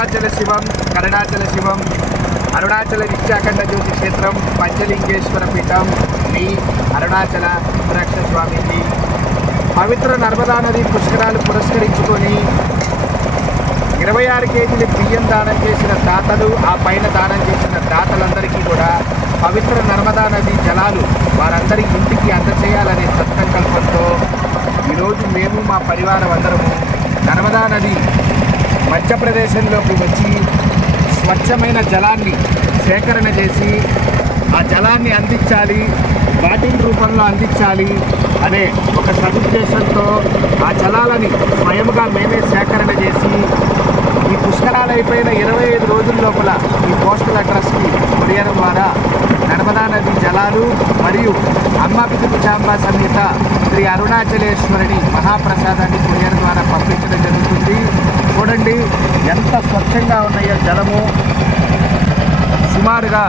అరుణాచల శివం, కరుణాచల శివం, అరుణాచల నిత్యాఖండ జ్యోతి క్షేత్రం, పంచలింగేశ్వర పీఠం, మీ అరుణాచల రుద్రాక్ష స్వామీజీ. పవిత్ర నర్మదా నది పుష్కరాలు పురస్కరించుకొని 26 కేజీల బియ్యం దానం చేసిన దాతలు, ఆ పైన దానం చేసిన దాతలందరికీ కూడా పవిత్ర నర్మదా నది జలాలు వారందరి ఇంటికి అందచేయాలనే సత్సంకల్పంతో ఈరోజు మేము మా పరివారం అందరము నర్మదా నది మధ్యప్రదేశంలోకి వచ్చి స్వచ్ఛమైన జలాన్ని సేకరణ చేసి ఆ జలాన్ని అందించాలి, బాటిల్ రూపంలో అందించాలి అనే ఒక సదుద్దేశంతో ఆ జలాలని స్వయంగా మేమే సేకరణ చేసి ఈ పుష్కరాలు అయిపోయిన 25 రోజుల లోపల ఈ పోస్టల్ అడ్రస్కి కొరియర్ ద్వారా నర్మదా నది జలాలు మరియు అమ్మపితుచాంబ సమేత శ్రీ అరుణాచలేశ్వరిని మహాప్రసాదాన్ని కొరియర్ ద్వారా పంపించడం జరుగుతుంది. చూడండి ఎంత స్వచ్ఛంగా ఉన్నాయో జలము. సుమారుగా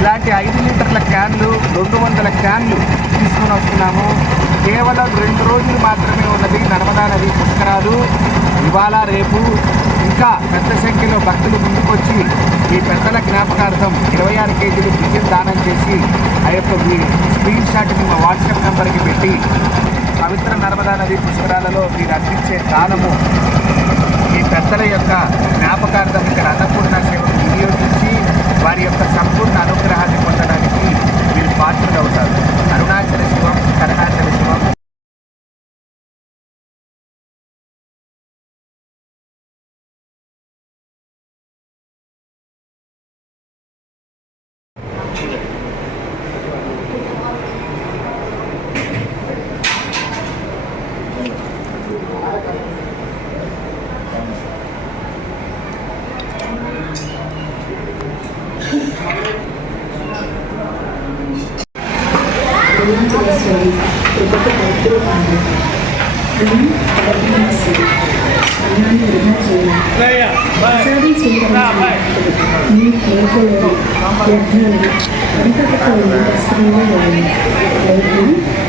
ఇలాంటి 5 లీటర్ల క్యాన్లు 200 క్యాన్లు తీసుకుని వస్తున్నాము. కేవలం 2 రోజులు మాత్రమే ఉన్నది నర్మదా నది పుష్కరాలు. ఇవాళ రేపు ఇంకా పెద్ద సంఖ్యలో భక్తులు ముందుకొచ్చి ఈ పెద్దల జ్ఞాపకార్థం 26 కేజీలు బియ్యం దానం చేసి ఆ యొక్క స్క్రీన్ షాట్ని మా వాట్సాప్ నెంబర్కి పెట్టి పవిత్ర నర్మదా నది పుష్కరాలలో మీరు అందించే దానము ఈ పెద్దల యొక్క జ్ఞాపకార్థం ఇక్కడ అన్నపూర్ణ సేవకు వినియోగించి వారి యొక్క సంపూర్ణ అనుగ్రహాన్ని పొందడానికి మీరు పాత్రలు అవుతారు. అరుణాచల శివం, కరుణాచల శివం.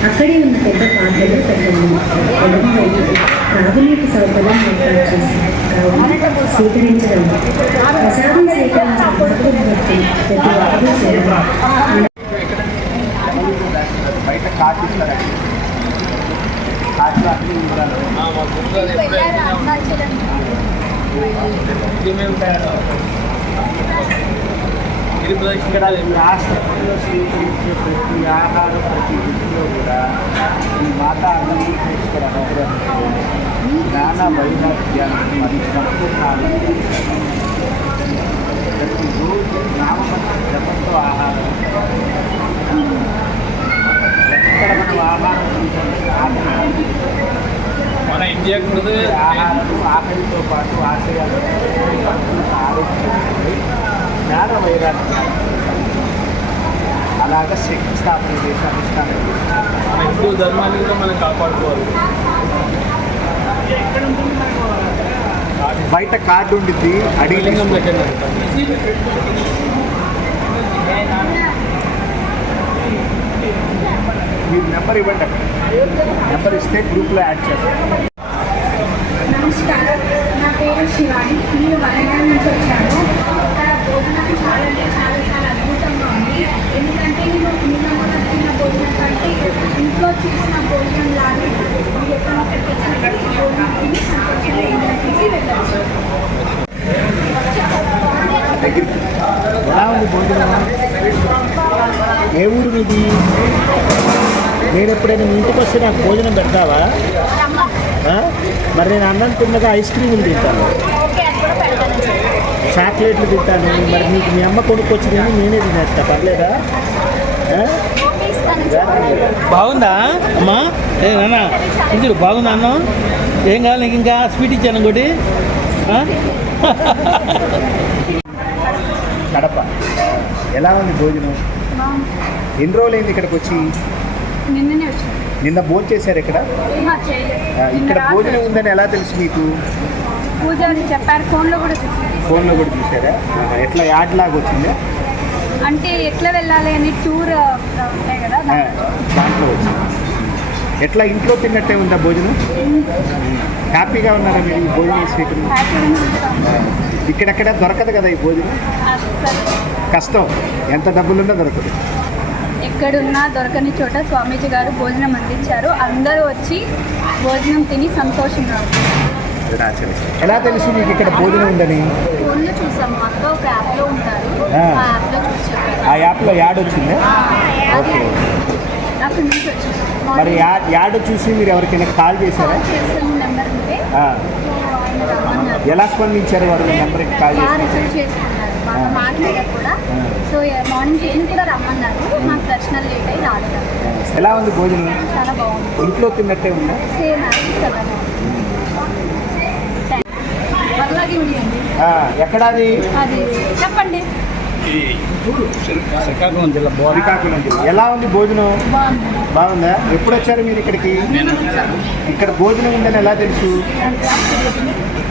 అక్కడే ఉన్న పెద్ద పాత్రలో పెట్టండి. తాగునీటి సౌకర్యం ఏర్పాటు చేసి స్వీకరించడం ప్రసాదం స్వీకరించడం ప్రతి వారు చేయాలి. బయట కార్డు ఇస్తారండి. కార్డులో అన్ని ఇక్కడ రాష్ట్రంలో స్వీకరించే ప్రతి ఆహారం ప్రతి ఇంటిలో కూడా ఈ మాతా అన్వేషణ అనుగ్రహంతో జ్ఞాన వైరాగ్యాన్ని మరియు సంపూర్ణ ప్రతిరోజు నామమంత్ర జపంతో ఆహారం ఎక్కడ మనం ఆహారం మన ఇండియాకు ఆహారం ఆకలితో పాటు ఆశయాలు ఆరోగ్యం జ్ఞాన వైరాగ్యాలు అలాగా శక్తి స్థాపన చేసి అనుష్ఠానం మన హిందూ ధర్మాన్ని కూడా మనం కాపాడుకోవాలి. బయట కార్డు ఉండిద్ది, అడిగిలింగం దగ్గర మీరు నెంబర్ ఇవ్వండి. నెంబర్ ఇస్తే గ్రూప్లో యాడ్ చేస్తాను. నమస్కారం, నా పేరు శివాని. నేను వరంగల్ నుంచి వచ్చాను. ఇక్కడ భోజనం చాలా అద్భుతంగా ఉంది. ఎందుకంటే నేను నిన్న భోజనం కంటే ఇంట్లో చేసిన భోజనం లాగా మీరు ఎక్కడికి వచ్చినట్టు భోజనం తిని సంతోషంగా ఇంటికి వెళ్ళచ్చు. ఎలా ఉంది భోజనం? ఏ ఊరు మీది? నేను ఎప్పుడైనా మీ ఇంటికి వస్తే నాకు భోజనం పెడతావా? మరి నేను అన్నం తిన్నగా ఐస్ క్రీములు తింటాను, చాక్లెట్లు తింటాను. మరి మీకు మీ అమ్మ కొనుక్కొచ్చింది కానీ నేనే తినేస్తా, పర్లేదా? బాగుందా అమ్మా? ఏ నాన్న ఇది బాగుందా అన్నం? ఏం కావాలి నీకు? ఇంకా స్వీట్ ఇచ్చాను ఇంకోటి. కడప ఎలా ఉంది భోజనం? ఎన్ని రోజులైంది ఇక్కడికి వచ్చి? నిన్ననే వచ్చాను. నిన్న భోజనం చేశారు ఇక్కడ? ఇక్కడ భోజనం ఉందని ఎలా తెలుసు మీకు? పూజారి చెప్పారు, ఫోన్లో కూడా చూసారు. ఫోన్లో కూడా చూసారా? ఎట్లా యాడ్ లాగా వచ్చిందా? అంటే ఎట్లా వెళ్ళాలి అని టూర్ ఉంటాయి కదా, దాంట్లో వచ్చింది. ఎట్లా ఇంట్లో తిన్నట్టే ఉందా భోజనం? హ్యాపీగా ఉన్నారా మీరు ఈ భోజనం స్వీకరణ? ఇక్కడెక్కడ దొరకదు కదా ఈ భోజనం, కష్టం, ఎంత డబ్బులున్నా దొరకదు. ఎక్కడున్నా దొరకని చోట స్వామీజీ గారు భోజనం అందించారు. అందరూ వచ్చి భోజనం తిని సంతోషంగా ఎలా తెలుసు మీకు ఇక్కడ భోజనం ఉందని? ఫోన్లో చూసాము, అక్క ఒక యాప్లో ఉంటారు, ఆ. ఆ యాప్లో చూసి చెప్పారు. ఆ యాప్లో యాడ్ వచ్చింది. ఓకే, అక్కడి నుంచి వచ్చింది. మరి యాడ్ చూసి మీరు ఎవరికైనా కాల్ చేశారా? కాల్ చేసాము, నెంబర్ ఉంటే ఆ. ఆయన రమ్మన్నారు. ఎలా స్పందించారు వారు నెంబర్కి కాల్ బాగా చేసి? రిసీవ్ చేసుకున్నారు, బాగా మాట్లాడారు కూడా. ఆ. సో మార్నింగ్ టిఫిన్ కూడా రమ్మన్నారు, మాకు దర్శనం లేట్ అయ్యి రాలేదు. ఎలా ఉంది భోజనం? చాలా బాగుంది, ఇంట్లో తిన్నట్టే ఉందా? సేమ్ యాజ్ కదా. అలాగే ఉంది ఆ, ఎక్కడాది? అది చెప్పండి. శ్రీకాకుళం జిల్లా శ్రీకాకుళం జిల్లా. ఎలా ఉంది భోజనం? బాగుంది. బాగుందా? ఎప్పుడు వచ్చారు మీరు ఇక్కడికి? ఇక్కడ భోజనం ఉందని ఎలా తెలుసు?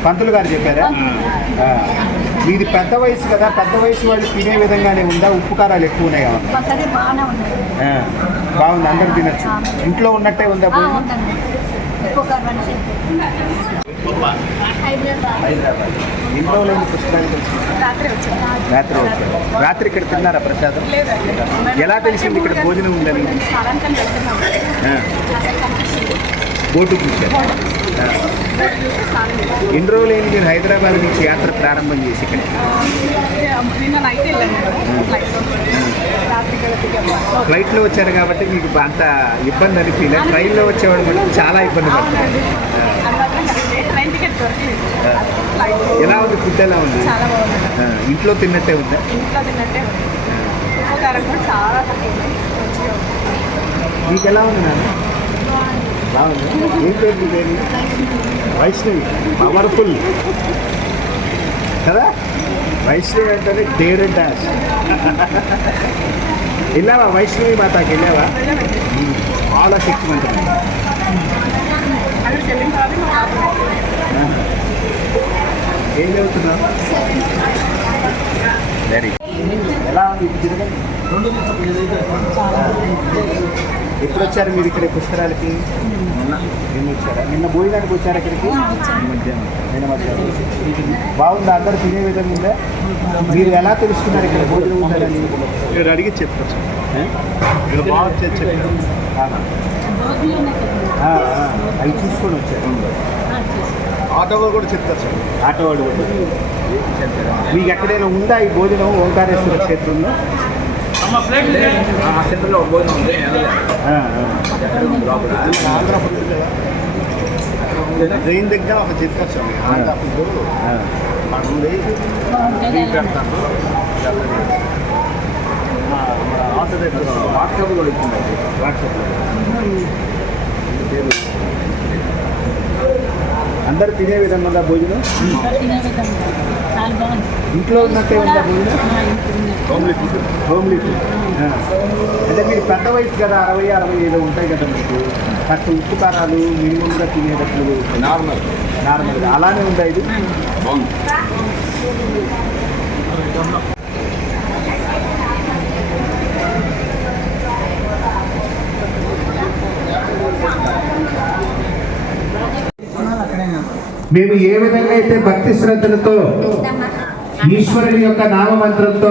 పంతులు గారు చెప్పారా? ఆ. మీది పెద్ద వయసు కదా, పెద్ద వయసు వాళ్ళు తినే విధంగానే ఉందా? ఉప్పు కారాలు ఎక్కువ ఉన్నాయి కదా? పచ్చడి బాగానే ఉంది. బాగుంది, అందరు తినచ్చు. ఇంట్లో ఉన్నట్టే ఉందా భోజనం? ఉందండి. ఎక్కువ మనిషి హైదరాబాద్ ఎన్ని రోజులైంది పుస్తకానికి వచ్చి? రాత్రి వచ్చాను. రాత్రి వచ్చారు. రాత్రి ఇక్కడ తిన్నారా ప్రసాదం? ఎలా తెలిసింది ఇక్కడ భోజనం ఉందని? స్థానానికి వెళ్తున్నాము. బోటు చూశారు. ఎన్ని రోజులైంది మీరు హైదరాబాద్ నుంచి యాత్ర ప్రారంభం చేసి ఇక్కడ? నిన్న నైట్ వెళ్ళాను. ఫ్లైట్లో వచ్చారు కాబట్టి మీకు అంత ఇబ్బంది అనిపించలే. ట్రైన్లో వచ్చేవాడు మటుకు చాలా ఇబ్బంది పడుతుంది. ట్రైన్ టికెట్ దొరకలేదు. ఎలా ఉంది ఫుడ్? ఎలా ఉంది? చాలా బాగుంది. ఇంట్లో తిన్నట్టే ఉందా? ఇంట్లో తిన్నట్టే ఉపకారం కూడా చాలా తక్కువ. మీకు ఎలా ఉంది నాన్న? బాగుంది. ఏం పేరు మీ పేరు? వైష్ణవి. పవర్ఫుల్ కదా వైష్ణవి అంటే డేర్ అండ్ డాష్. వెళ్ళావా వైష్ణవి మాతాకి? వెళ్ళావా? చాలా శక్తివంతం. ఏం చదువుతున్నావు? వెరీ. ఎలా ఉంది ఇది? ఎప్పుడు వచ్చారు మీరు ఇక్కడ పుష్కరాలకి? నిన్న వచ్చారా? నిన్న భోజనానికి వచ్చారా ఇక్కడికి? నిన్న మధ్యాహ్నం. బాగుందా? అందరు తినే విధంగా ఉందా? మీరు ఎలా తెలుసుకున్నారు ఇక్కడ భోజనం ఉందని? మీరు అడిగి చెప్తారు. బాగా చెప్పారు. అవి చూసుకొని వచ్చారు. ఆటో వాళ్ళు కూడా చెప్తారు సార్. ఆటో వాళ్ళు కూడా మీకు ఎక్కడైనా ఉందా ఈ భోజనం ఓంకారేశ్వర క్షేత్రంలో? సెంటర్లో భోజనం ఉంది. ఆంధ్ర ఫుడ్ కదా, ట్రైన్ దగ్గర ఒక చెప్తారు సార్. ఆంధ్ర ఫుడ్ ఉంది, పెడతాను. ఆటో దగ్గర వాట్సాప్ కూడా ఇచ్చింది. వాట్సాప్లో అందరు తినే విధంగా ఉందా భోజనం? ఇంట్లో ఉన్నట్టే ఉందా భోజనం? Homely food. అంటే మీరు పెద్ద వయసు కదా, 60-65 ఉంటాయి కదా మీకు. కాస్త ఉప్పు కారాలు మినిమంగా తినేటట్లు నార్మల్గా అలానే ఉందా ఇది? మేము ఏ విధంగా అయితే భక్తి శ్రద్ధలతో ఈశ్వరుని యొక్క నామమంత్రంతో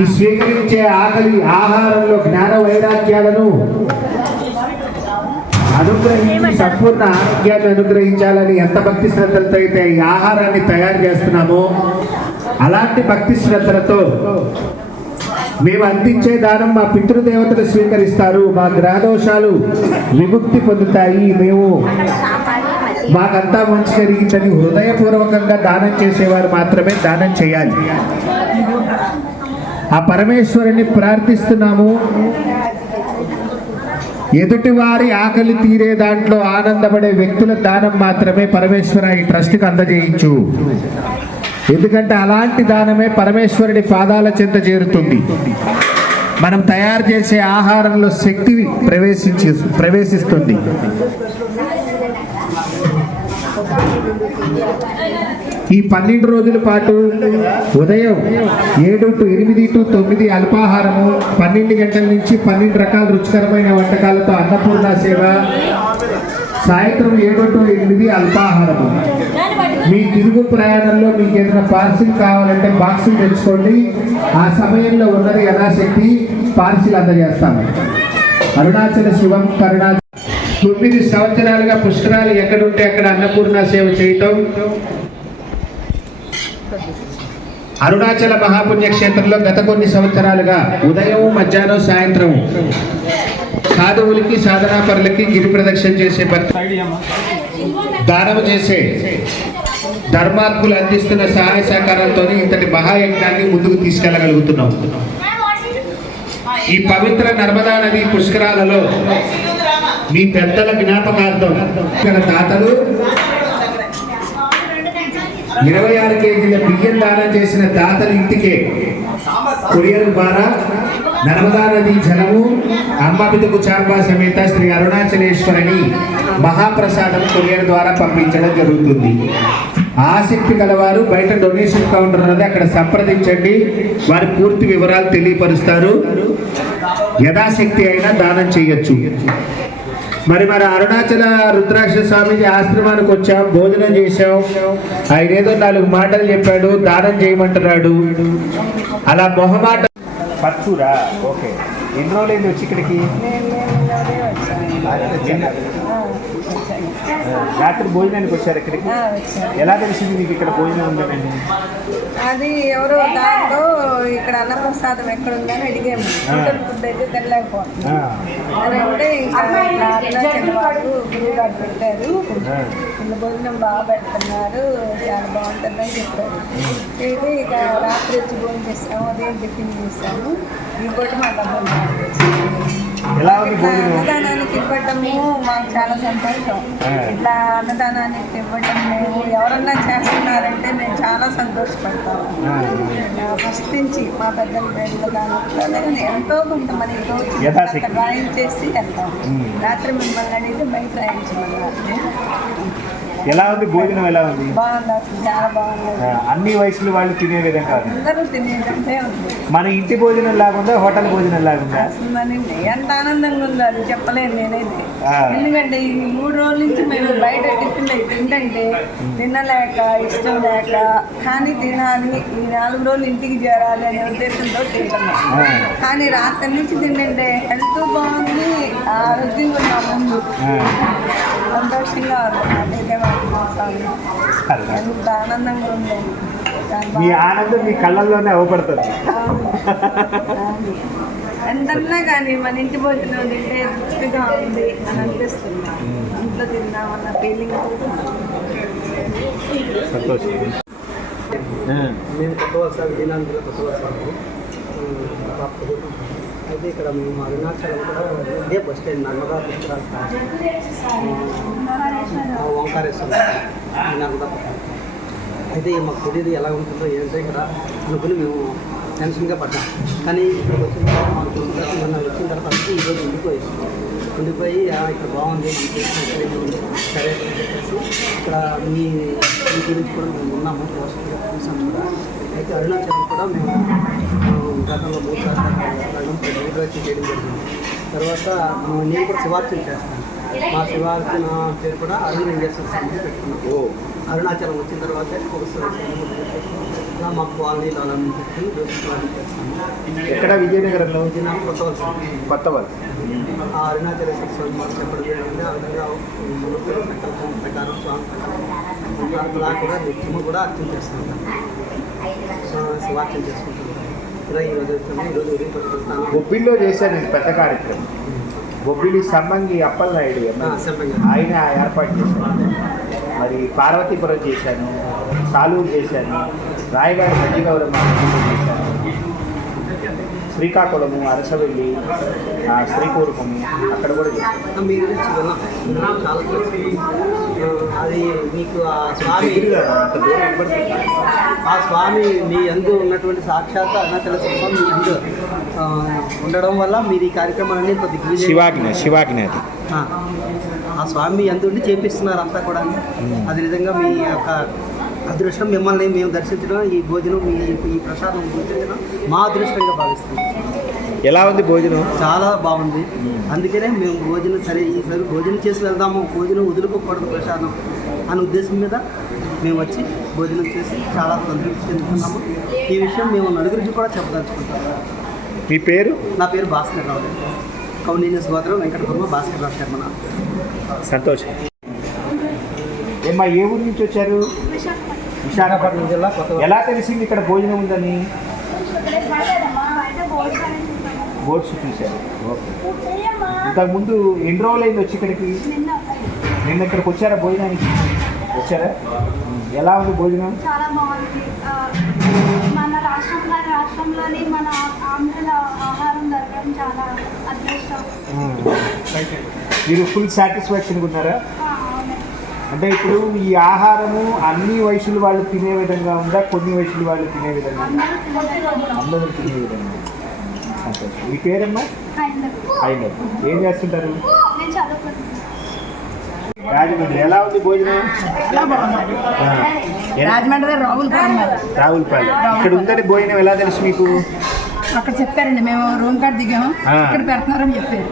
ఈ స్వీకరించే ఆకలి ఆహారంలో జ్ఞాన వైరాగ్యాలను అనుగ్రహించి సంపూర్ణ ఆరోగ్యాన్ని అనుగ్రహించాలని ఎంత భక్తి శ్రద్ధలతో అయితే ఈ ఆహారాన్ని తయారు చేస్తున్నామో, అలాంటి భక్తి శ్రద్ధలతో మేము అందించే దానం మా పితృదేవతలు స్వీకరిస్తారు. మా గ్రహదోషాలు విముక్తి పొందుతాయి. మేము మాకంతా మంచి జరిగిందని హృదయపూర్వకంగా దానం చేసేవారు మాత్రమే దానం చేయాలి. ఆ పరమేశ్వరుని ప్రార్థిస్తున్నాము. ఎదుటివారి ఆకలి తీరే దాంట్లో ఆనందపడే వ్యక్తుల దానం మాత్రమే పరమేశ్వర ఈ ట్రస్ట్కి అందజేయించు. ఎందుకంటే అలాంటి దానమే పరమేశ్వరుడి పాదాల చెంత చేరుతుంది. మనం తయారు చేసే ఆహారంలో శక్తి ప్రవేశిస్తుంది. ఈ 12 రోజుల పాటు ఉదయం 7 to 8 to 9 అల్పాహారము, 12 గంటల నుంచి 12 రకాల రుచికరమైన వంటకాలతో అన్నపూర్ణ సేవ, సాయంత్రం 7 to 8 అల్పాహారము. మీ తిరుగు ప్రయాణంలో మీకు ఏదైనా పార్సిల్ కావాలంటే బాక్సులు తెచ్చుకోండి. ఆ సమయంలో ఉన్నది యథాశక్తి పార్సిల్ అందజేస్తాము. అరుణాచల శివం కరుణాచల 9 సంవత్సరాలుగా పుష్కరాలు ఎక్కడుంటే అక్కడ అన్నపూర్ణ సేవ చేయటం. అరుణాచల మహాపుణ్యక్షేత్రంలో గత కొన్ని సంవత్సరాలుగా ఉదయం, మధ్యాహ్నం, సాయంత్రం సాధువులకి, సాధనాపరులకి గిరి ప్రదక్షిణ చేసే దానం చేసే ధర్మాత్ములు అందిస్తున్న సహాయ సహకారాలతో ఇంతటి మహాయజ్ఞాన్ని ముందుకు తీసుకెళ్లగలుగుతున్నాం. ఈ పవిత్ర నర్మదా నది పుష్కరాలలో మీ పెద్దల జ్ఞాపకార్థం ఇక్కడ దాతలు 26 కేజీల బియ్యం దానం చేసిన దాతల ఇంటికే కొరియర్ ద్వారా నర్మదా నది జలము, అంబాపితకు చాంబా సమేత శ్రీ అరుణాచలేశ్వరిని మహాప్రసాదం కొరియర్ ద్వారా పంపించడం జరుగుతుంది. ఆసక్తి గలవారు బయట డొనేషన్ కౌంటర్ ఉన్నది, అక్కడ సంప్రదించండి. వారి పూర్తి వివరాలు తెలియపరుస్తారు. యథాశక్తి అయినా దానం చేయొచ్చు. మరి అరుణాచల రుద్రాక్ష స్వామిజీ ఆశ్రమానికి వచ్చాం, భోజనం చేశాం. ఆయన ఏదో 4 మాటలు చెప్పాడు, దానం చేయమంటున్నాడు. అలా మొహమాట పచ్చూరా. ఓకే, ఎన్ని రోజులు వచ్చి ఇక్కడికి? రాత్రి భోజనానికి వచ్చారు ఇక్కడికి. ఎలా తెలిసింది మీకు ఇక్కడ భోజనం ఉందని? అది ఎవరో దాంట్లో ఇక్కడ అన్నప్రసాదం ఎక్కడ ఉందని అడిగాము. ఫుడ్ అయితే తినలేకపోతున్నాం అని అంటే ఇంకా అరుణాచల్ గురుగారు పెట్టారు, వీళ్ళు భోజనం బాగా పెడుతున్నారు, చాలా బాగుంటుందని చెప్పారు. అయితే ఇక రాత్రి వచ్చి భోజనం చేస్తాము, ఉదయం టిఫిన్ చేస్తాము. ఇంకోటి మా డబ్బులు అన్నదానానికి ఇవ్వటము మాకు చాలా సంతోషం. ఇట్లా అన్నదానానికి ఇవ్వటం మేము ఎవరన్నా చేస్తున్నారంటే మేము చాలా సంతోషపడతాము. ఫస్ట్ నుంచి మా పెద్దల పేర్లు కానీ ఎంతో కొంత మనకి రాయించేసి వెళ్తాం. రాత్రి మిమ్మల్ని అడిగితే బయట రాయించమన్నారు. ఎలా ఉంది భోజనం? ఎలా ఉంది? బాగుంది, అసలు చాలా బాగుంది. అన్ని వయసులు వాళ్ళు తినే విధంగా అందరూ తినేటట్టే ఉంది. మన ఇంటి భోజనం లాగుందా, హోటల్ భోజనం లాగుందా? అసలు ఎంత ఆనందంగా ఉంది అది చెప్పలేను నేనైతే. ఎందుకంటే ఈ 3 రోజుల నుంచి మేము బయట టిఫిన్ తింటే తినలేక, ఇష్టం లేక, కానీ తినాలి, ఈ 4 రోజులు ఇంటికి చేరాలి అనే ఉద్దేశంతో తింటున్నాం. కానీ రాత్రి నుంచి తింటే హెల్త్ బాగుంది, ఆరోగ్యంగా ఉన్న ముందు సంతోషంగా ఉంది. ఎంత ఆనందంగా ఉంది. మీ ఆనందం మీ కళ్ళల్లోనే అవపడుతుంది. ఎంతన్నా కానీ మన ఇంటి భోజనం తింటే తృప్తిగా ఉంది అని అనిపిస్తుంది. ఇంట్లో తిన్నామన్న ఫీలింగ్. సంతోషం. మేము కొత్తవలస దీనాంధ్ర కొత్తవలస అయితే ఇక్కడ మేము అరుణాచలం కూడా ఇదే బస్ స్టాండ్ నర్మదా పుష్కరాలు ఓంకారేశ్వరం నర్మదా. అయితే మాకు తెలియదు ఎలా ఉంటుందో ఏంటో ఇక్కడ అనుకుని మేము టెన్షన్గా పడ్డాం. కానీ ఇక్కడ వచ్చిన తర్వాత మాకు మొన్న వచ్చిన తర్వాత ఈరోజు ఉండిపోయి ఇక్కడ బాగుంది సరే చెప్పేసి ఇక్కడ మీ గురించి కూడా మేము ఉన్నాము, చూసాం కూడా. అయితే అరుణాచలం కూడా మేము గతంలో 3 సార్లు రిజర్వేషన్ చేయడం జరిగింది. తర్వాత నేను కూడా శివార్చన చేస్తాను. మా శివార్చన పేరు కూడా అరుణేశ్వర స్వామి పెట్టుకున్నాము. అరుణాచలం వచ్చిన తర్వాత అలా మా కాలనీలో అలా పెట్టుకుని శివార్చన చేస్తాము. ఎక్కడ? విజయనగరంలో. విజయనగరం కొత్తవలస. ఆ అరుణాచలేశ్వర స్వామి మాకు చెప్పడం జరిగింది. ఆ విధంగా సంకల్పం ప్రకారం స్వామి ప్రకారం అలా కూడా నిత్యము కూడా అర్థం చేస్తాను, శివార్చన చేసుకుంటాను. ఈరోజు బొబ్బిల్లో చేశాను నేను పెద్ద కార్యక్రమం. బొబ్బిలి సమ్మంగి అప్పలనాయుడు ఆయన ఏర్పాటు చేశాను. మరి పార్వతీపురం చేశాను, సాలూరు చేశాను, రాయగడ సంజీవవరం చేశాను, శ్రీకాకుళము, అరసవెల్లి, శ్రీకూర్మము అక్కడ కూడా చేశాను. మీ గురించి విన్నాం చాలా. అది మీకు ఆ స్వామి మీ యందు ఉన్నటువంటి సాక్షాత్ అరుణాచల స్వామి మీ యందు ఉండడం వల్ల మీరు ఈ కార్యక్రమాలన్నీ శివాజ్ఞ ఆ స్వామి యందు ఉండి చేపిస్తున్నారు అంతా కూడా. అది నిజంగా మీ యొక్క అదృష్టం మిమ్మల్ని మేము దర్శించడం, ఈ భోజనం ఈ ప్రసాదం భోజనం మా అదృష్టంగా భావిస్తున్నాం. ఎలా ఉంది భోజనం? చాలా బాగుంది. అందుకనే మేము భోజనం సరే ఈసారి భోజనం చేసి వెళ్దాము, భోజనం వదులుకోకూడదు ప్రసాదం అనే ఉద్దేశం మీద మేము వచ్చి భోజనం చేసి చాలా సంతృప్తి చెందుతున్నాము. ఈ విషయం మేము నలుగురికి కూడా చెప్పదలుచుకుంటాము. మీ పేరు? నా పేరు భాస్కర్ రావు, కౌండిన్య సోదరం వెంకటపురం భాస్కర్ రావు శర్మ. సంతోషం. ఏమ్మా, ఏ ఊరు నుంచి వచ్చారు? విశాఖపట్నం జిల్లా. ఎలా తెలిసింది ఇక్కడ భోజనం ఉందని? బోర్డ్స్ చూశారు. ఓకే. ఇంతకుముందు ఎన్ని రోజులు అయింది వచ్చి ఇక్కడికి? నిన్న ఇక్కడికి వచ్చారా భోజనానికి? వచ్చారా? ఎలా ఉంది భోజనం? చాలా బాగుంది. మన రాష్ట్రంలోని మన ఆంధ్రలో ఆహారం దొరకడం చాలా అదృష్టం. మీరు ఫుల్ సాటిస్ఫాక్షన్గా ఉన్నారా? అవును. అంటే ఇప్పుడు ఈ ఆహారము అన్ని వయసుల వాళ్ళు తినే విధంగా ఉందా, కొన్ని వయసుల వాళ్ళు తినే విధంగా ఉందా? అందరూ తినే విధంగా. సంతోషం. మీ పేరమ్మా? అయినా ఏం చేస్తుంటారు? నేను చదువుకుంటున్నాను. రాజమండ్రి. ఎలా ఉంది భోజనం? రాజమండ్రి రావులపాలెం. ఇక్కడ ఉందని భోజనం ఎలా తెలుసు మీకు? అక్కడ చెప్పారండి, మేము రూమ్ కార్డ్ దిగాము, ఇక్కడ పెడుతున్నారని చెప్పారు.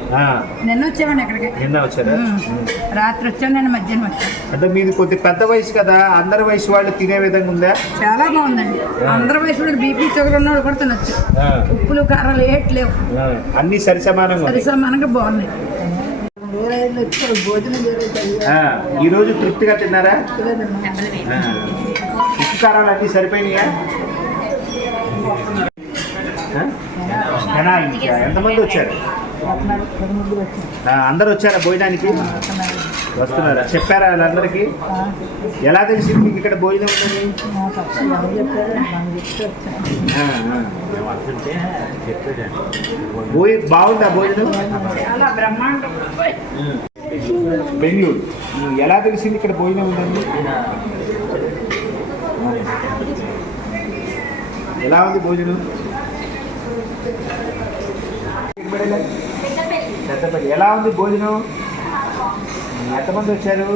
నిన్న వచ్చామండి ఇక్కడికి. నిన్న వచ్చారా? రాత్రి వచ్చాము, నిన్న మధ్యాహ్నం వచ్చాము. అంటే మీది కొద్ది పెద్ద వయసు కదా, అందరి వయసు వాళ్ళు తినే విధంగా ఉందా? చాలా బాగుందండి. అందరి వయసు వాళ్ళు బీపీ షుగర్ ఉన్న వాళ్ళు కూడా తినొచ్చు. ఉప్పులు కారాలు ఏట్లేవు, అన్ని సరిసమానంగా సరిసమానంగా బాగున్నాయి. ఈ రోజు తృప్తిగా తిన్నారా? ఉప్పు కారాలు అన్నీ సరిపోయినాయా? ఎంతమంది వచ్చారు? అందరు వచ్చారా భోజనానికి? వస్తున్నారా? చెప్పారా వాళ్ళందరికీ? ఎలా తెలిసింది మీకు ఇక్కడ భోజనం ఉందని? బాగుందా భోజనం? బెంగళూరు. ఎలా తెలిసింది ఇక్కడ భోజనం ఉందండి? ఎలా ఉంది భోజనం? పెద్దపల్లి. ఎలా ఉంది భోజనం? ఎంతమంది వచ్చారు?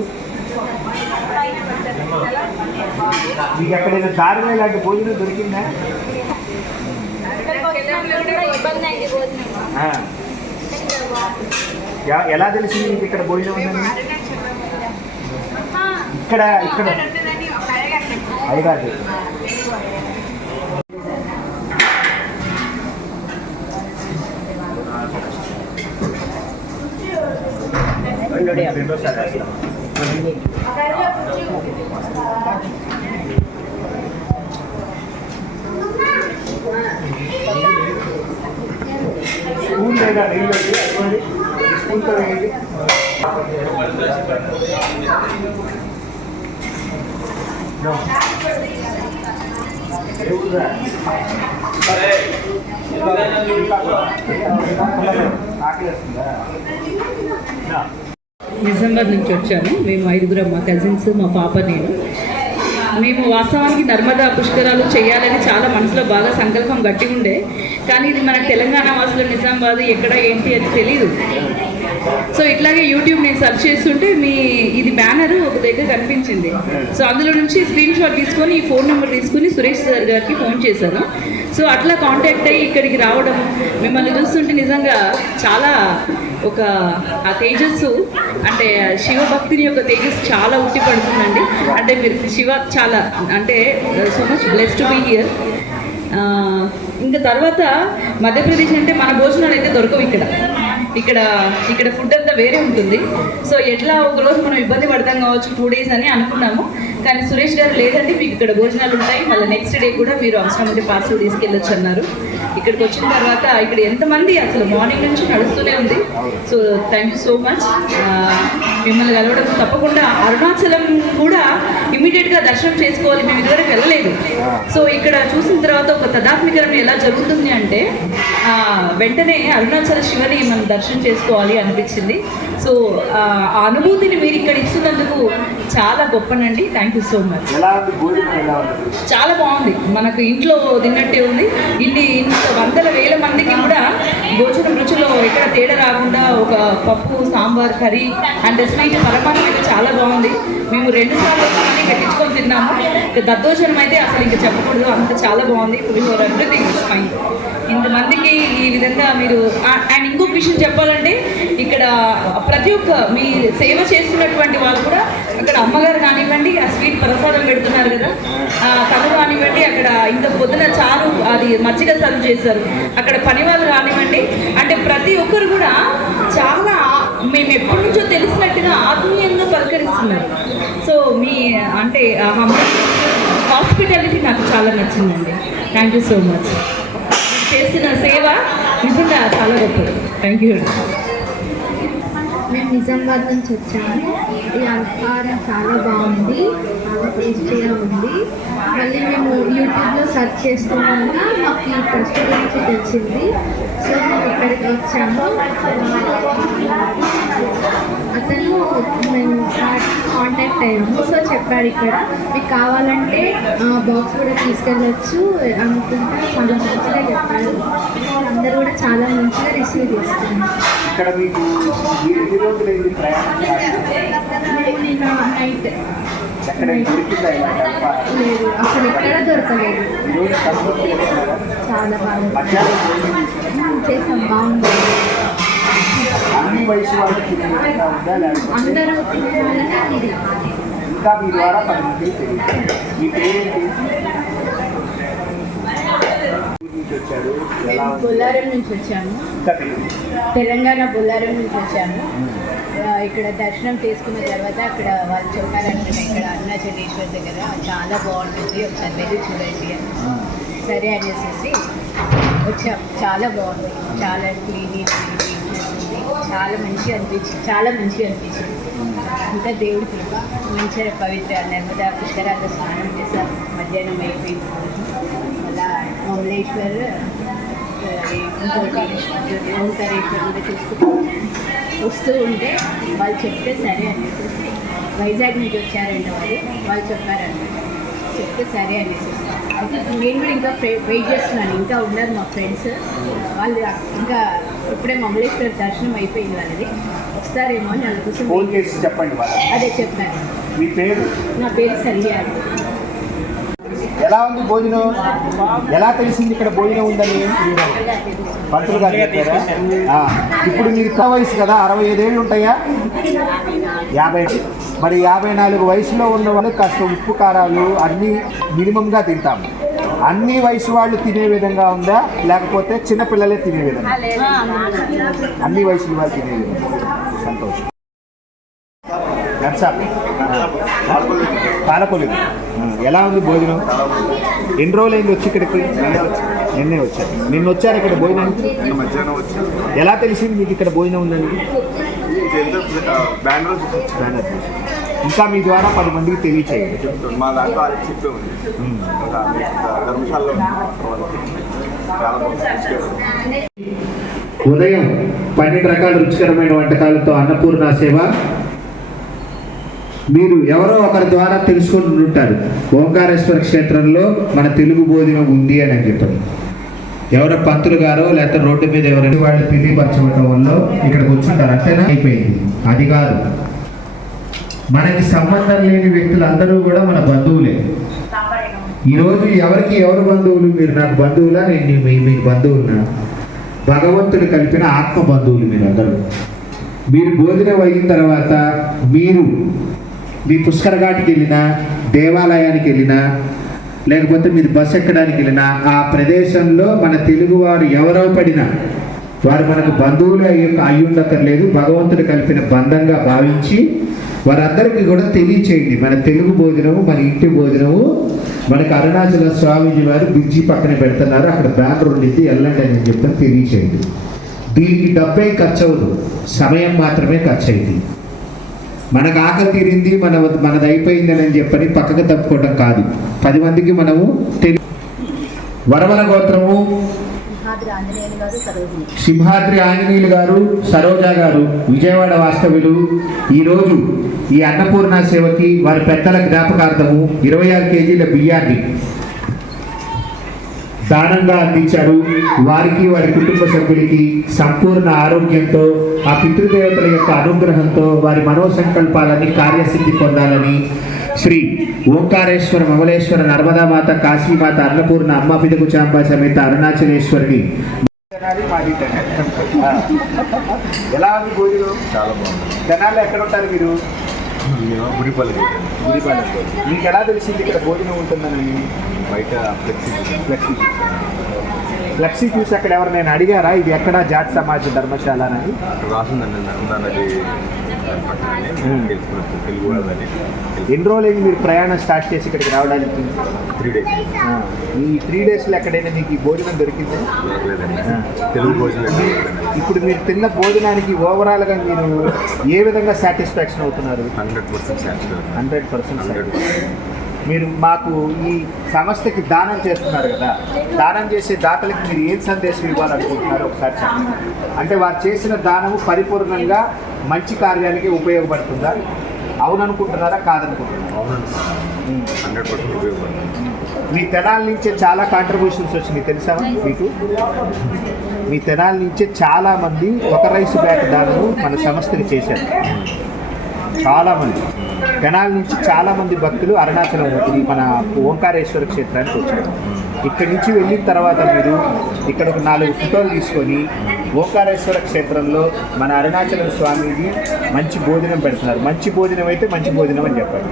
మీకు అక్కడ ఏదో దారిలో ఇలాంటి భోజనం దొరికిందా? ఎలా తెలిసింది మీకు ఇక్కడ భోజనం ఉందని? ఇక్కడ అడిగారు. స్పూన్ లేదా నీళ్ళు స్పూన్తో వేయండి. నిజామాబాద్ నుంచి వచ్చాను. మేము 5 మా కజిన్స్, మా పాప, నేను. మేము వాస్తవానికి నర్మదా పుష్కరాలు చేయాలని చాలా మనసులో బాగా సంకల్పం గట్టి ఉండే, కానీ ఇది మన తెలంగాణ వాసులు నిజామాబాద్ ఎక్కడ ఏంటి అని తెలీదు. సో ఇట్లాగే యూట్యూబ్ నేను సెర్చ్ చేస్తుంటే ఇది బ్యానర్ ఒక దగ్గర కనిపించింది. సో అందులో నుంచి స్క్రీన్ షాట్ తీసుకొని ఈ ఫోన్ నెంబర్ తీసుకుని సురేష్ సార్ గారికి ఫోన్ చేశాను. సో అట్లా కాంటాక్ట్ అయ్యి ఇక్కడికి రావడం, మిమ్మల్ని చూస్తుంటే నిజంగా చాలా ఆ తేజస్సు, అంటే శివభక్తిని యొక్క తేజస్సు చాలా ఉట్టిపడుతుందండి. అంటే మీరు శివ చాలా అంటే so much blessed to be here. ఇంకా తర్వాత మధ్యప్రదేశ్ అంటే మన భోజనాలు అయితే దొరకవు ఇక్కడ ఫుడ్ అంతా వేరే ఉంటుంది. సో ఎట్లా ఒకరోజు మనం ఇబ్బంది పడతాం కావచ్చు 2 days అని అనుకున్నాము, కానీ సురేష్ గారు లేదండి మీకు ఇక్కడ భోజనాలు ఉంటాయి, మళ్ళీ నెక్స్ట్ డే కూడా మీరు అవసరం ఉంటే పార్సల్ తీసుకెళ్ళొచ్చు అన్నారు. ఇక్కడికి వచ్చిన తర్వాత ఇక్కడ ఎంతమంది అసలు మార్నింగ్ నుంచి నడుస్తూనే ఉంది. So thank you so much. మిమ్మల్ని కలవడం తప్పకుండా. అరుణాచలం కూడా ఇమీడియట్గా దర్శనం చేసుకోవాలి, మేము ఇదివరకు వెళ్ళలేదు. సో ఇక్కడ చూసిన తర్వాత ఒక తదాత్మీకరణ ఎలా జరుగుతుంది అంటే వెంటనే అరుణాచల శివని మనం దర్శనం చేసుకోవాలి అనిపించింది. సో ఆ అనుభూతిని మీరు ఇక్కడ ఇస్తున్నందుకు చాలా గొప్పనండి. Thank you so much. చాలా బాగుంది. మనకు ఇంట్లో తిన్నట్టే ఉంది. ఇంత వందల వేల మందికి కూడా భోజనం రుచిలో ఎక్కడ తేడా రాకుండా ఒక పప్పు, సాంబార్, కర్రీ అండ్ స్వీట్ పరమాన్నం అయితే చాలా బాగుంది. మేము 2 సార్లు అన్ని కట్టించుకొని తిన్నాము. దద్దోజనం అయితే అసలు ఇంకా చెప్పకూడదు, అంత చాలా బాగుంది. పులిహోర ఎవ్రీథింగ్ ఇస్ ఫైన్. ఇంతమందికి ఈ విధంగా మీరు అండ్ ఇంకొక విషయం చెప్పాలంటే ఇక్కడ ప్రతి ఒక్క మీ సేవ చేస్తున్నటువంటి వాళ్ళు కూడా అక్కడ అమ్మగారు కానివ్వండి, ఆ స్వీట్ ప్రసాదం పెడుతున్నారు కదా, తను కానివ్వండి, అక్కడ ఇంత పొద్దున చారు అది మజ్జిగ సర్వ్ చేశారు, అక్కడ పని వాళ్ళు కానివ్వండి, అంటే ప్రతి ఒక్కరు కూడా చాలా మేము ఎప్పటి నుంచో తెలిసినట్టుగా ఆత్మీయంగా పలకరిస్తున్నారు. సో మీ అంటే హాస్పిటాలిటీ నాకు చాలా నచ్చిందండి. Thank you so much. చేస్తున్న సేవ నిజంగా చాలా గొప్పది. Thank you. మేము నిజామాబాద్ నుంచి వచ్చాము. ఈ ఆహారం చాలా బాగుంది, చాలా టేస్టీగా ఉంది. మళ్ళీ మేము యూట్యూబ్లో సెర్చ్ చేస్తున్నాక మాకు ఈ ట్రస్ట్ గురించి తెలిసింది. సో మేము ఇక్కడికి వచ్చాము. అతను మేము కాంటాక్ట్ అయ్యాము. సో చెప్పాడు ఇక్కడ మీకు కావాలంటే బాక్స్ కూడా తీసుకెళ్ళచ్చు అనుకుంటా చాలా మంచిగా చెప్పాడు. అందరూ కూడా చాలా మంచిగా రిసీవ్ చేస్తున్నారు. ఇక్కడ మీకు ఎన్ని రోజులైంది ప్రయాణం? నిన్న నైట్ ఎక్కడ దొరికిందా లేదు, అసలు ఎక్కడ దొరకలేదు. ఈరోజు సంతృప్తి చేస్తున్నారా? చాలా బాగా మధ్యాహ్నం భోజనం చేసాం, బాగుంది. అన్ని వయసు వాళ్ళకి తినే విధంగా ఉందా లేకపోతే అందరూ తినాలని ఇది ఇంకా మీ ద్వారా 10 మందికి తెలియదు. మీ పేరేంటి? నుంచి వచ్చారు? ఎలా ఉంది? బొల్లారం నుంచి వచ్చాము. ఇంకా తెలియదు. తెలంగాణ బొల్లారం నుంచి వచ్చాము. ఇక్కడ దర్శనం చేసుకున్న తర్వాత అక్కడ వాళ్ళు చెప్పారనమాట, ఇక్కడ అరుణాచలేశ్వర్ దగ్గర చాలా బాగుంటుంది, ఒకసారి వెళ్ళి చూడండి అని. సరే అనేసి వచ్చాం. చాలా బాగుంది, చాలా క్లీనింగ్, చాలా మంచిగా అనిపించింది. ఇంకా దేవుడి కృప, మంచిగా పవిత్ర నర్మదా పుష్కరాల్లో స్నానం చేశాం. మధ్యాహ్నం అయిపోయింది. మళ్ళా మమలేశ్వర్ ఇంకోటి ఓంకారేశ్వర్ కూడా చూసుకుంటూ వస్తూ ఉంటే వాళ్ళు చెప్తే సరే అనేసి, వైజాగ్ నుంచి వచ్చారంట వాళ్ళు చెప్పారనమాట. చెప్తే సరే అనేసి నేను కూడా ఇంకా వెయిట్ చేస్తున్నాను. ఇంకా ఉన్నారు మా ఫ్రెండ్స్ వాళ్ళు, ఇంకా ఇప్పుడే మమలేశ్వర్ దర్శనం అయిపోయింది వాళ్ళది, వస్తారేమో అని అందుకోసం ఫోన్ చేసి చెప్పండి వాళ్ళకి. అదే చెప్పాను. మీ పేరు? నా పేరు సరియా. ఎలా ఉంది భోజనం? ఎలా తెలిసింది ఇక్కడ భోజనం ఉందని? పంతులు గారు చెప్పారా? ఇప్పుడు మీరు ఎక్కువ వయసు కదా, 65 ఏళ్ళు ఉంటాయా? 50. మరి 54 వయసులో ఉన్న వాళ్ళు కాస్త ఉప్పు కారాలు అన్నీ మినిమంగా తింటాము. అన్ని వయసు వాళ్ళు తినే విధంగా ఉందా లేకపోతే చిన్నపిల్లలే తినే విధంగా? అన్ని వయసుల వాళ్ళు తినే విధంగా. సంతోషం. పాలకొల్లు. ఎలా ఉంది భోజనం? ఎన్ని రోజులైంది వచ్చి ఇక్కడికి? నిన్నే వచ్చారు. నిన్న వచ్చారు ఇక్కడ భోజనానికి? ఎలా తెలిసింది మీకు ఇక్కడ భోజనం ఉందని? బ్యానర్. ఇంకా మీ ద్వారా 10 మందికి తెలియచేయండి. మా దాంట్లో ధర్మశాలలో ఉదయం 12 రకాల రుచికరమైన వంటకాలతో అన్నపూర్ణ సేవ. మీరు ఎవరో ఒకరి ద్వారా తెలుసుకుని ఉంటారు, ఓంకారేశ్వర క్షేత్రంలో మన తెలుగు భోజనం ఉంది అని చెప్పారు. ఎవరో పంతులు గారో లేకపోతే రోడ్డు మీద ఎవరైనా వాళ్ళు తెలియపరచడం వల్ల ఇక్కడికి వచ్చుంటారు, అంతేనా? అయిపోయింది. అది కాదు, మనకి సంబంధం లేని వ్యక్తులందరూ కూడా మన బంధువులే. ఈరోజు ఎవరికి ఎవరు బంధువులు? మీరు నాకు బంధువులా, నేను మీకు బంధువున్నా? భగవంతుడు కలిపిన ఆత్మ బంధువులు మీరు అందరూ. మీరు భోజనం అయిన తర్వాత మీరు మీ పుష్కర ఘాట్కి వెళ్ళినా, దేవాలయానికి వెళ్ళినా, లేకపోతే మీరు బస్ ఎక్కడానికి వెళ్ళినా, ఆ ప్రదేశంలో మన తెలుగువారు ఎవరో పడినా వారు మనకు బంధువులు అయి ఉండక్కర్లేదు, భగవంతుడు కలిపిన బంధంగా భావించి వారందరికీ కూడా తెలియచేయండి. మన తెలుగు భోజనము, మన ఇంటి భోజనము మనకు అరుణాచల స్వామీజీ వారు బ్రిడ్జి పక్కన పెడుతున్నారు, అక్కడ బ్యానర్ ఉండింది, వెళ్ళండి అని చెప్పని తెలియచేయండి. దీనికి డబ్బే ఖర్చు అవ్వదు, సమయం మాత్రమే ఖర్చు అయింది. మనకు ఆకలి తీరింది, మనది అయిపోయింది అని చెప్పని పక్కకు తప్పుకోవడం కాదు. 10 మందికి మనము వరమల గోత్రము ఆంజనేయులు గారు, సరోజిని. సింహాద్రి ఆంజనేయులు గారు, సరోజ గారు విజయవాడ వాస్తవ్యులు ఈరోజు ఈ అన్నపూర్ణ సేవకి వారి పెద్దల జ్ఞాపకార్థము 26 కేజీల బియ్యాన్ని దానంగా అందించారు. వారికి వారి కుటుంబ సభ్యులకి సంపూర్ణ ఆరోగ్యంతో ఆ పితృదేవతల యొక్క అనుగ్రహంతో వారి మనోసంకల్పాలని కార్యసిద్ధి పొందాలని శ్రీ ఓంకారేశ్వర మమలేశ్వర నర్మదామాత కాశీమాత అన్నపూర్ణ అమ్మ పిదకుచాంబ సమేత అరుణాచలేశ్వరిని ఎలా ఉంది భోజనం? చాలా బాగుంది. జనాలు ఎక్కడ ఉంటారు మీరు? గుడిపల్లి. మీకు ఎలా తెలిసింది ఇక్కడ భోజనం ఉంటుందని? బయట ఫ్లెక్సీ చూసి అక్కడ ఎవరినైనా అడిగారా ఇది ఎక్కడ జాట్ సమాజ్ ధర్మశాల అని? ఎన్ని రోజులైంది మీరు ప్రయాణం స్టార్ట్ చేసి ఇక్కడికి రావడానికి? 3 days. ఈ 3 daysలో ఎక్కడైనా మీకు ఈ భోజనం దొరికింది? తెలుగు భోజనం. ఇప్పుడు మీరు తిన్న భోజనానికి ఓవరాల్గా మీరు ఏ విధంగా సాటిస్ఫాక్షన్ అవుతున్నారు? 100%. మీరు మాకు ఈ సంస్థకి దానం చేస్తున్నారు కదా, దానం చేసే దాతలకి మీరు ఏం సందేశం ఇవ్వాలనుకుంటున్నారు ఒకసారి చెప్పండి. అంటే వారు చేసిన దానము పరిపూర్ణంగా మంచి కార్యానికి ఉపయోగపడుతుందా? అవుననుకుంటున్నారా కాదనుకుంటున్నారా? 100% ఉపయోగపడుతుంది. మీ తెనాల నుంచే చాలా కాంట్రిబ్యూషన్స్ వచ్చినాయి తెలుసా మీకు? మీ తెనాల నుంచే చాలామంది ఒక రైస్ బ్యాగ్ దానము మన సంస్థకి చేశారు. చాలామంది తెనాల నుంచి చాలామంది భక్తులు అరుణాచలం మన ఓంకారేశ్వర క్షేత్రానికి వచ్చారు. ఇక్కడి నుంచి వెళ్ళిన తర్వాత మీరు ఇక్కడ ఒక 4 ఫోటోలు తీసుకొని ఓంకారేశ్వర క్షేత్రంలో మన అరుణాచలం స్వామిది మంచి భోజనం పెడుతున్నారు. మంచి భోజనం అయితే మంచి భోజనం అని చెప్పండి,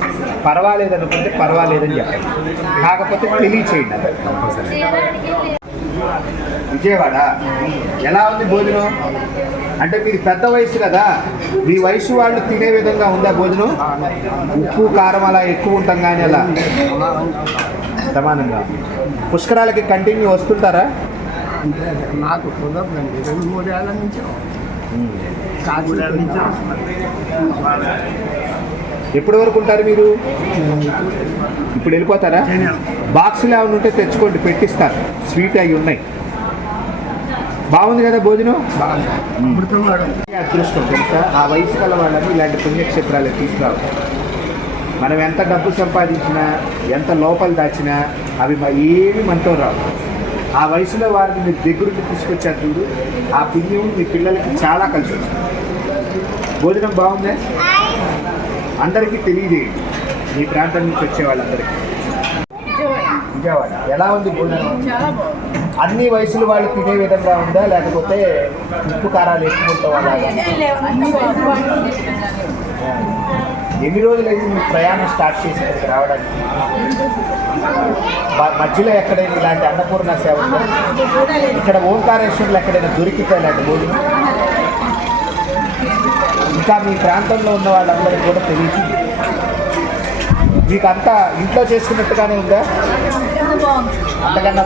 పర్వాలేదనుకుంటే పర్వాలేదని చెప్పండి, కాకపోతే తెలియచేయండి. విజయవాడ ఎలా ఉంది భోజనం? అంటే మీరు పెద్ద వయసు కదా, మీ వయసు వాళ్ళు తినే విధంగా ఉందా భోజనం? ఉప్పు కారం అలా ఎక్కువ ఉంటాం కానీ అలా సమానంగా. పుష్కరాలకి కంటిన్యూ వస్తుంటారా? నాకు కుదరదండి, 2-3 ఏళ్ళ నుంచి ఎప్పటి వరకు ఉంటారు మీరు? ఇప్పుడు వెళ్ళిపోతారా? బాక్సులు ఏమైనా ఉంటే తెచ్చుకోండి, పెట్టిస్తారు. స్వీట్ అవి ఉన్నాయి. బాగుంది కదా భోజనం? అదృష్టం తెలుసా, ఆ వయసు గల వాళ్ళని ఇలాంటి పుణ్యక్షేత్రాలు తీసుకురావాలి. మనం ఎంత డబ్బు సంపాదించినా ఎంత లోపల దాచినా అవి ఏమి మనతో రావు. ఆ వయసులో వారిని మీరు దగ్గరికి తీసుకొచ్చారు చూడు, ఆ పుణ్యం మీ పిల్లలకి చాలా కలిసి వస్తుంది. భోజనం బాగుందా? అందరికీ తెలియజేయండి, మీ ప్రాంతం నుంచి వచ్చే వాళ్ళందరికీ. విజయవాడ ఎలా ఉంది భోజనం? అన్ని వయసుల వాళ్ళు తినే విధంగా ఉందా, లేకపోతే ఉప్పు కారాలు ఎక్కువ ఉంటాం అలాగా? ఎన్ని రోజులైంది మీ ప్రయాణం స్టార్ట్ చేసి ఇక్కడికి రావడానికి? మధ్యలో ఎక్కడైనా ఇలాంటి అన్నపూర్ణ సేవ ఉందా? ఇక్కడ ఓంకారేశ్వర్లు ఎక్కడైనా దొరికితే ఇలాంటి భోజనం? ఇంకా మీ ప్రాంతంలో ఉన్న వాళ్ళందరికీ కూడా తెలియదు. మీకు అంతా ఇంట్లో చేసుకున్నట్టుగానే ఉందా? అంతకన్నా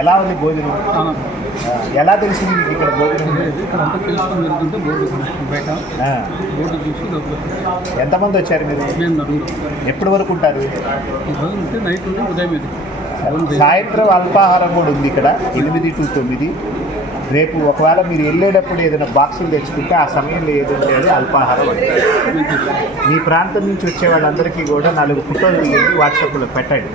ఎలా ఉంది భోజనం? ఎలా తెలిసింది మీకు ఇక్కడ భోజనం? ఎంతమంది వచ్చారు మీరు? ఎప్పటి వరకు ఉంటారు? సాయంత్రం అల్పాహారం కూడా ఉంది ఇక్కడ 8 to 9. రేపు ఒకవేళ మీరు వెళ్ళేటప్పుడు ఏదైనా బాక్సులు తెచ్చుకుంటే ఆ సమయంలో ఏదంటే అది అల్పాహారం. మీ ప్రాంతం నుంచి వచ్చే వాళ్ళందరికీ కూడా 4 ఫోటోలు తీయండి, వాట్సాప్లో పెట్టండి.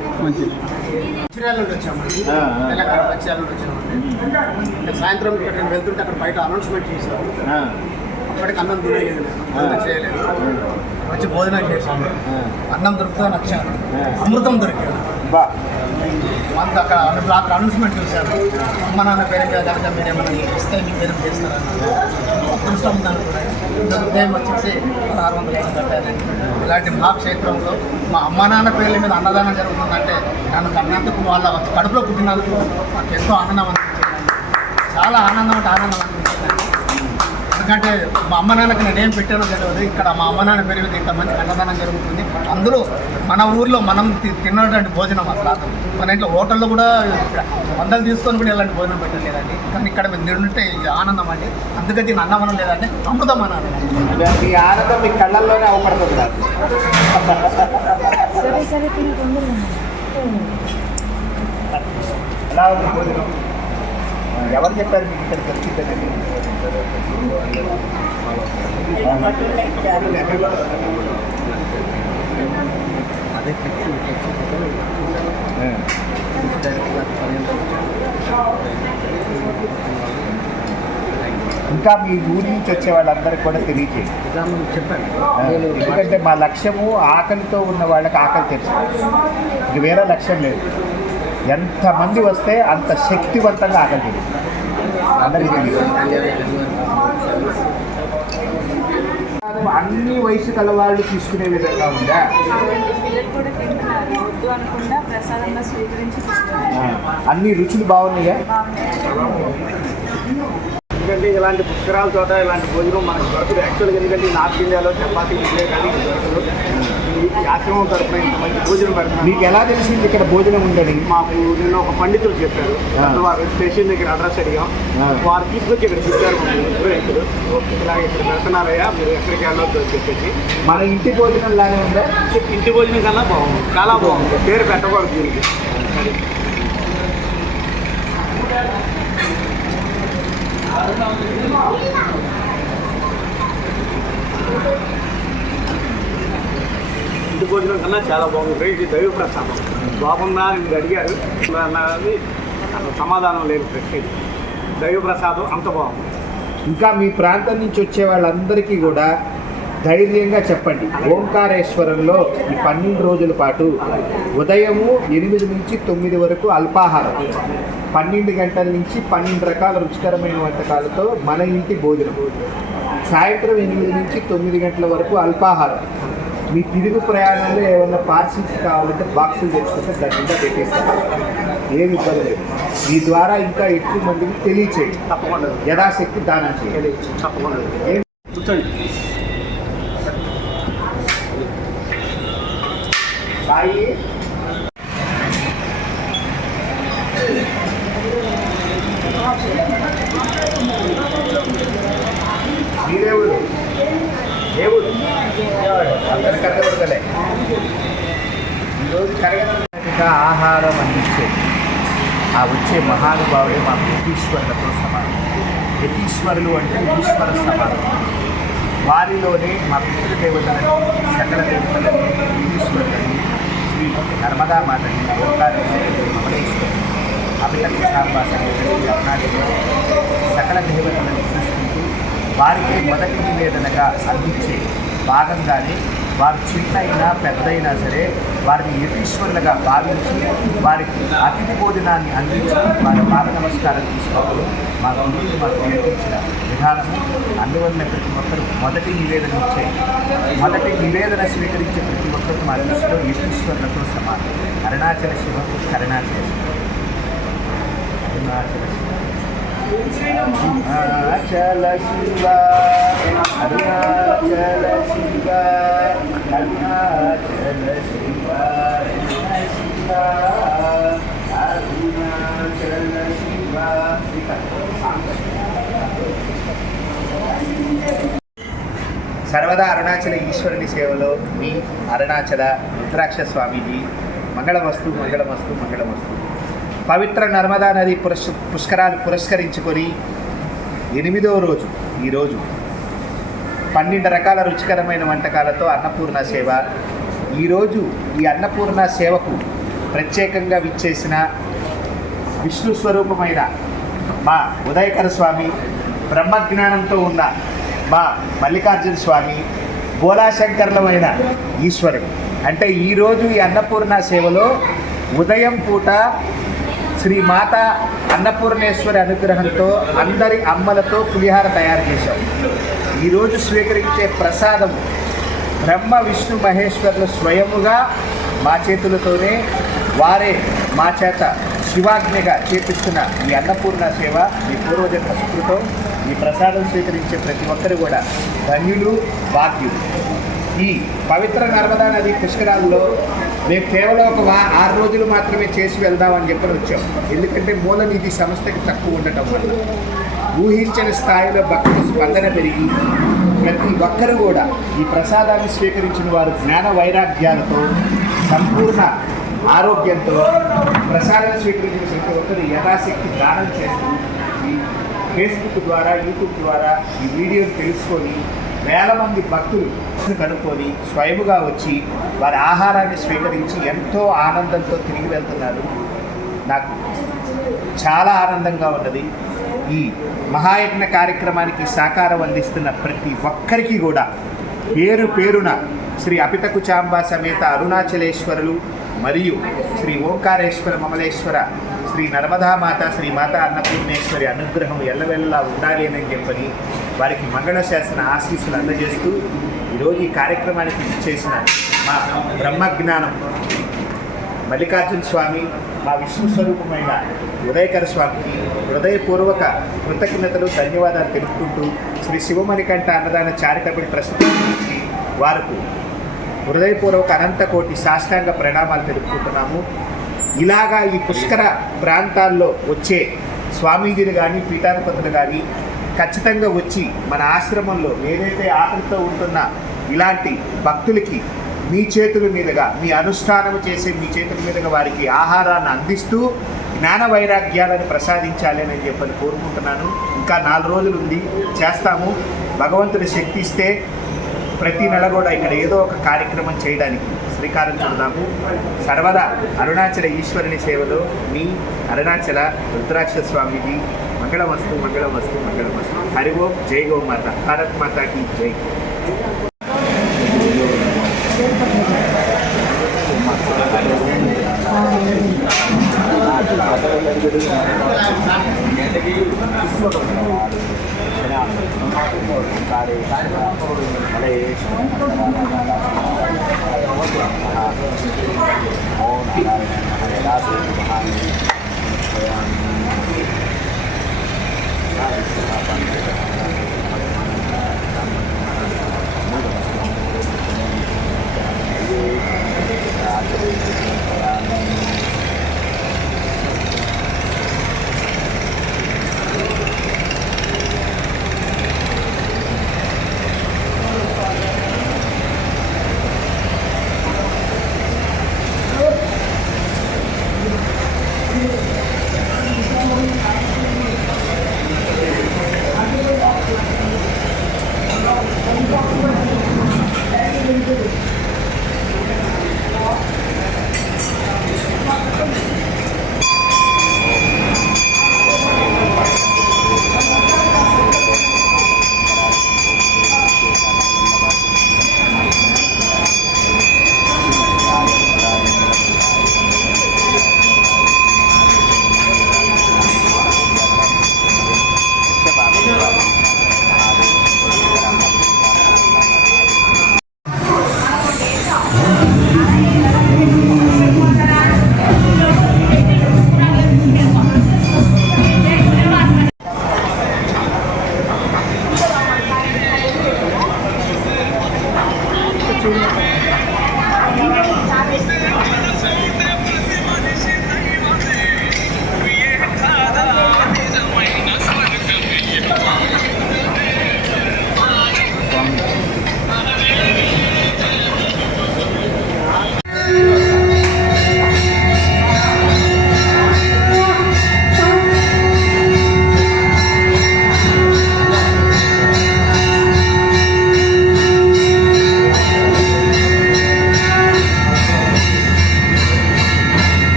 సాయంత్రం ఇక్కడ నేను వెళ్తుంటే అక్కడ బయట అనౌన్స్మెంట్ చేశాను. అప్పటికి అన్నం తినలేదు, చేయలేదు. వచ్చి భోజనం చేశాను. అన్నం దొరుకుతుందని వచ్చాను, అమృతం దొరికాను. అంత అక్కడ అనౌన్స్మెంట్ చూశాను. అమ్మ నాన్న పేరు మీద కనుక మీరు ఏమైనా ఇస్తే మీకు పేరు చేస్తారని అదృష్టం ఉందనుకున్నాను. ఉదయం వచ్చేసి 1600 కట్టాను. ఇలాంటి మహాక్షేత్రంలో మా అమ్మ నాన్న పేర్ల మీద అన్నదానం జరుగుతుందంటే నన్ను కన్నందుకు వాళ్ళ కడుపులో పుట్టినందుకు నాకు ఎంతో ఆనందం అనిపించింది. చాలా ఆనందం అంటే ఆనందం అనిపించింది. ఎందుకంటే మా అమ్మ నాన్నకి నేనేం పెట్టానో తెలియదు. ఇక్కడ మా అమ్మ నాన్న పేరు మీద ఇంత మంచి అన్నదానం జరుగుతుంది. అందులో మన ఊర్లో మనం తిన్నటువంటి భోజనం అసలు మన ఇంట్లో హోటల్లో కూడా వందలు తీసుకొని కూడా ఇలాంటి భోజనం పెట్టలేదండి. కానీ ఇక్కడ మేము తింటుంటే ఆనందం అండి. అందుకే దీన్ని అన్నమనం లేదంటే అమృతం అన్నాను. మీ ఆనందం మీ కళ్ళల్లోనే అవపడుతుంది. ఎలా ఉంది భోజనం? ఎవరు చెప్పారు మీకు ఇక్కడ దొరికిందని? ఇంకా మీ ఊరి నుంచి వచ్చే వాళ్ళందరికీ కూడా తెలియజేయండి. చెప్పాను. ఎందుకంటే మా లక్ష్యము ఆకలితో ఉన్న వాళ్ళకి ఆకలి తెలుసు, ఇంక వేరే లక్ష్యం లేదు. ఎంతమంది వస్తే అంత శక్తివంతంగా ఆకలి తెలుసు అందరికీ తెలియదు. అన్ని వయసు కల వాళ్ళు తీసుకునే విధంగా ఉందా? పిల్లలు కూడా తింటున్నారు, వద్దు అనకుండా ప్రసాదంగా స్వీకరించి అన్ని రుచులు బాగున్నాయా? ఎందుకంటే ఇలాంటి పుష్కరాల చోట ఇలాంటి భోజనం మనకు దొరకదు. యాక్చువల్గా ఎందుకంటే నార్త్ ఇండియాలో చపాతీ ఇడ్లీ కానీ దొరకదు. ఈ ఆశ్రమం తరఫున ఇంత మంచి భోజనం పెడతారు. మీకు ఎలా తెలిసింది ఇక్కడ భోజనం ఉందని? మాకు నిన్న ఒక పండితులు చెప్పారు. వారు స్టేషన్ దగ్గర అడ్రస్ అడిగాం, వారు తీసుకొచ్చి ఇక్కడ చెప్పారు. రైతులు ఇలాగ ఇక్కడ పెడుతున్నారయ్యా, మీరు ఎక్కడికి వెళ్ళొద్దు అని చెప్పేసి. మన ఇంటి భోజనం లానే ఉందా? ఇంటి భోజనం కన్నా బాగుంది, చాలా బాగుంది. పేరు పెట్టకూడదు దీనికి. ఇంటి భోజనం కన్నా చాలా బాగుంది. ఇది దైవ ప్రసాదం. బాగుందా అని మీరు అడిగారు, అన్నది సమాధానం లేదు. ప్రశ్న దైవ ప్రసాదం అంత బాగుంది. ఇంకా మీ ప్రాంతం నుంచి వచ్చే వాళ్ళందరికీ కూడా ధైర్యంగా చెప్పండి, ఓంకారేశ్వరంలో ఈ 12 రోజుల పాటు ఉదయము 8 నుంచి 9 వరకు అల్పాహారం, 12 గంటల నుంచి 12 రకాల రుచికరమైన వంటకాలతో మన ఇంటి భోజనం, సాయంత్రం 8 నుంచి 9 గంటల వరకు అల్పాహారం. మీ తిరుగు ప్రయాణంలో ఏమన్నా పార్సిల్స్ కావాలంటే బాక్సులు తెచ్చుకుంటే దగ్గరగా పెట్టేస్తారు, ఏమి ఇబ్బంది లేదు. మీ ద్వారా ఇంకా ఎక్కువ మందికి తెలియచేయండి. తప్పకుండా యథాశక్తి దానం చేయాలి. తప్పకుండా కూర్చోండి. సాయి మీరేవుడు దేవుడు అందరూ కరగబడగలే. ఈరోజు కరగబడినట్టుగా ఆహారం అందించే ఆ వచ్చే మహానుభావుడే మా యతీశ్వరులతో సమానం. యతీశ్వరులు అంటే ఈశ్వర సమానం. వారిలోనే మా పితృదేవతలని, సకల దేవతలని, ఈశ్వరులని, శ్రీ నర్మదా మాతని, ఓంకారేశ్వరి, కమలేశ్వరి, అభినవి సాంబాసని, అరుణాచలం సకల దేవతలను చూసుకుంటూ వారికి మొదటి నివేదనగా అందించే భాగంగానే వారు చిన్న అయినా పెద్దయినా సరే వారిని యతీశ్వరులుగా భావించి వారికి అతిథి భోజనాన్ని అందించి వారి పాద నమస్కారం తీసుకోవడం మా గురువులు మాకు నేర్పించిన విధానము. అందువల్ల ప్రతి ఒక్కరు మొదటి నివేదన ఇచ్చే మొదటి నివేదన స్వీకరించే ప్రతి ఒక్కరు మా దృష్టిలో యతీశ్వరులతో సమానం. అరుణాచల శివ, కరుణాచల శివ, అరుణాచల శివ, అరుణాచల శివ, అరుణాచల శివ, అరుణాచల శివ, శివ, అరుణాచల శివ. సర్వదా అరుణాచల ఈశ్వరుని సేవలో మీ అరుణాచల రుద్రాక్ష స్వామీజీ. మంగళమస్తు, మంగళమస్తు, మంగళమస్తు. పవిత్ర నర్మదా నది పుష్కరాలు పురస్కరించుకొని 8వ రోజు ఈరోజు 12 రకాల రుచికరమైన వంటకాలతో అన్నపూర్ణ సేవ. ఈరోజు ఈ అన్నపూర్ణ సేవకు ప్రత్యేకంగా విచ్చేసిన విష్ణు స్వరూపమైన మా ఉదయకర స్వామి, బ్రహ్మజ్ఞానంతో ఉన్న మా మల్లికార్జున స్వామి, బోలాశంకర్లమైన ఈశ్వరుడు. అంటే ఈరోజు ఈ అన్నపూర్ణ సేవలో ఉదయం పూట శ్రీమాత అన్నపూర్ణేశ్వరి అనుగ్రహంతో అందరి అమ్మలతో పులిహార తయారు చేశాం. ఈరోజు స్వీకరించే ప్రసాదం బ్రహ్మ విష్ణు మహేశ్వరులు స్వయముగా మా చేతులతోనే వారే మా చేత శివాజ్ఞగా చేపిస్తున్న ఈ అన్నపూర్ణ సేవ ఈ పూర్వజన్మ సుకృతం. ఈ ప్రసాదం స్వీకరించే ప్రతి ఒక్కరు కూడా ధన్యులు, భాగ్యులు. ఈ పవిత్ర నర్మదా నది పుష్కరాల్లో మేము కేవలం ఒక 6 రోజులు మాత్రమే చేసి వెళ్దామని చెప్పని వచ్చాం. ఎందుకంటే మూలనిధి సంస్థకి తక్కువ ఉండటం వల్ల ఊహించని స్థాయిలో భక్తుల స్పందన పెరిగి ప్రతి ఒక్కరు కూడా ఈ ప్రసాదాన్ని స్వీకరించిన వారు జ్ఞాన వైరాగ్యాలతో సంపూర్ణ ఆరోగ్యంతో ప్రసాదం స్వీకరించిన ప్రతి ఒక్కరు యథాశక్తి దానం చేస్తూ ఈ ఫేస్బుక్ ద్వారా యూట్యూబ్ ద్వారా ఈ వీడియోని తెలుసుకొని వేల మంది భక్తులు కనుక్కొని స్వయముగా వచ్చి వారి ఆహారాన్ని స్వీకరించి ఎంతో ఆనందంతో తిరిగి వెళ్తున్నారు. నాకు చాలా ఆనందంగా ఉన్నది. ఈ మహాయజ్ఞ కార్యక్రమానికి సహకారం అందిస్తున్న ప్రతి ఒక్కరికి కూడా పేరు పేరున శ్రీ అపితకుచాంబ సమేత అరుణాచలేశ్వరులు మరియు శ్రీ ఓంకారేశ్వర మమలేశ్వర శ్రీ నర్మదామాత శ్రీ మాత అన్నపూర్ణేశ్వరి అనుగ్రహం ఎల్లవెల్లలా ఉండాలి అని చెప్పని వారికి మంగళశాసన ఆశీస్సులు అందజేస్తూ ఈరోజు ఈ కార్యక్రమానికి చేసిన మా బ్రహ్మజ్ఞానం మల్లికార్జున స్వామి, మా విష్ణు స్వరూపమైన ఉదయకర స్వామికి హృదయపూర్వక కృతజ్ఞతలు ధన్యవాదాలు తెలుపుకుంటూ శ్రీ శివమణికంఠ అన్నదాన చారిటబుల్ ట్రస్ట్ నుంచి వారికి హృదయపూర్వక అనంతకోటి సాష్టాంగ ప్రణామాలు తెలుపుకుంటున్నాము. ఇలాగా ఈ పుష్కర ప్రాంతాల్లో వచ్చే స్వామీజీలు కానీ పీఠాధిపతులు కానీ ఖచ్చితంగా వచ్చి మన ఆశ్రమంలో ఏదైతే ఆకలితో ఉంటున్న ఇలాంటి భక్తులకి మీ చేతుల మీదుగా మీ అనుష్ఠానం చేసే మీ చేతుల మీదుగా వారికి ఆహారాన్ని అందిస్తూ జ్ఞాన వైరాగ్యాలను ప్రసాదించాలి అని చెప్పని కోరుకుంటున్నాను. ఇంకా 4 రోజులు ఉంది, చేస్తాము. భగవంతుడి శక్తి ఇస్తే ప్రతి నెల కూడా ఇక్కడ ఏదో ఒక కార్యక్రమం చేయడానికి శ్రీకారం చుడదాము. సర్వదా అరుణాచల ఈశ్వరుని సేవలో మీ అరుణాచల రుద్రాక్ష స్వామిజీ. మంగళమస్తు మంగళమస్తు మంగళమస్తు. హరి ఓం. జై గోమాత. భారత్ మాతాకి జై.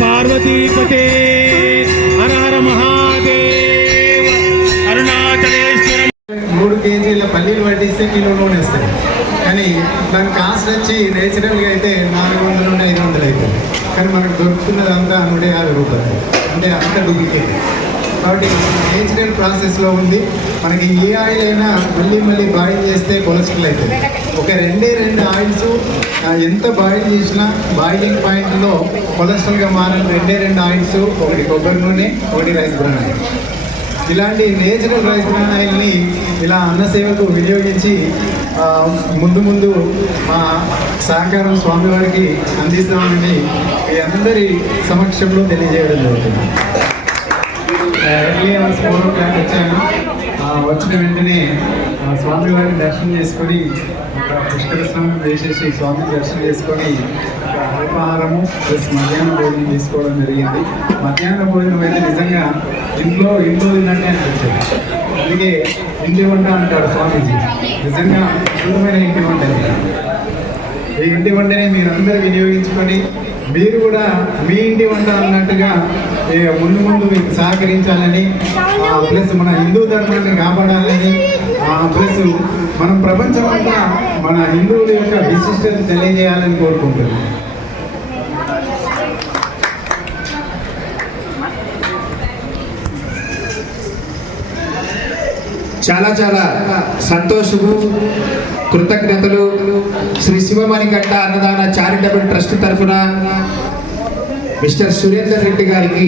పార్వతీపతే హర హర మహాదేవ అరుణాచలేశ్వరం. 3 కేజీల పల్లీలు పట్టిస్తే కిలో నూనె వస్తుంది, కానీ దాని కాస్ట్ వచ్చి నేచురల్గా అయితే 400 నుండి 500 అవుతుంది, కానీ మనకు దొరుకుతున్నదంతా 150 రూపాయలు, అంటే అంత డూప్లికేట్. కాబట్టి నేచురల్ ప్రాసెస్లో ఉంది. మనకి ఏ ఆయిల్ అయినా మళ్ళీ బాయిల్ చేస్తే కొలెస్ట్రాల్ అవుతుంది. ఒక 2 ఆయిల్స్ ఎంత బాయిల్ చేసినా బాయిలింగ్ పాయింట్లో కొలెస్ట్రాల్గా మారిన 2 ఆయిల్స్, ఒకటి కొబ్బరి నూనె, ఒకటి రైస్ బ్రాన్ ఆయిల్. ఇలాంటి నేచురల్ రైస్ బ్రాన్ ఆయిల్ని ఇలా అన్నసేవకు వినియోగించి ముందు మా సహకారం స్వామివారికి అందిస్తామని మీ అందరి సమక్షంలో తెలియజేయడం జరుగుతుంది. ఎర్లీ అవర్స్ 4 o'clock వచ్చాను. వచ్చిన వెంటనే స్వామివారిని దర్శనం చేసుకొని పుష్కర స్నానం చేసేసి స్వామిని దర్శనం చేసుకొని అల్పాహారము ప్లస్ మధ్యాహ్న భోజనం తీసుకోవడం జరిగింది. మధ్యాహ్న భోజనం అయితే నిజంగా ఇంట్లో తిన్నట్టే అనిపించింది. అందుకే ఇంటి వంట అంటారు స్వామీజీ. నిజంగా అద్భుతమైన ఇంటి వంట. ఈ ఇంటి వంటని మీరందరూ వినియోగించుకొని మీరు కూడా మీ ఇంటి వంట అన్నట్టుగా ముందు మీకు సహకరించాలని, ప్లస్ మన హిందూ ధర్మాన్ని కాపాడాలని, ప్లస్ మనం ప్రపంచమంతా మన హిందువుల యొక్క విశిష్టత తెలియజేయాలని కోరుకుంటున్నాం. చాలా సంతోషము, కృతజ్ఞతలు. శ్రీ శివమణికంఠ అన్నదాన చారిటబుల్ ట్రస్ట్ తరఫున మిస్టర్ సురేందర్ రెడ్డి గారికి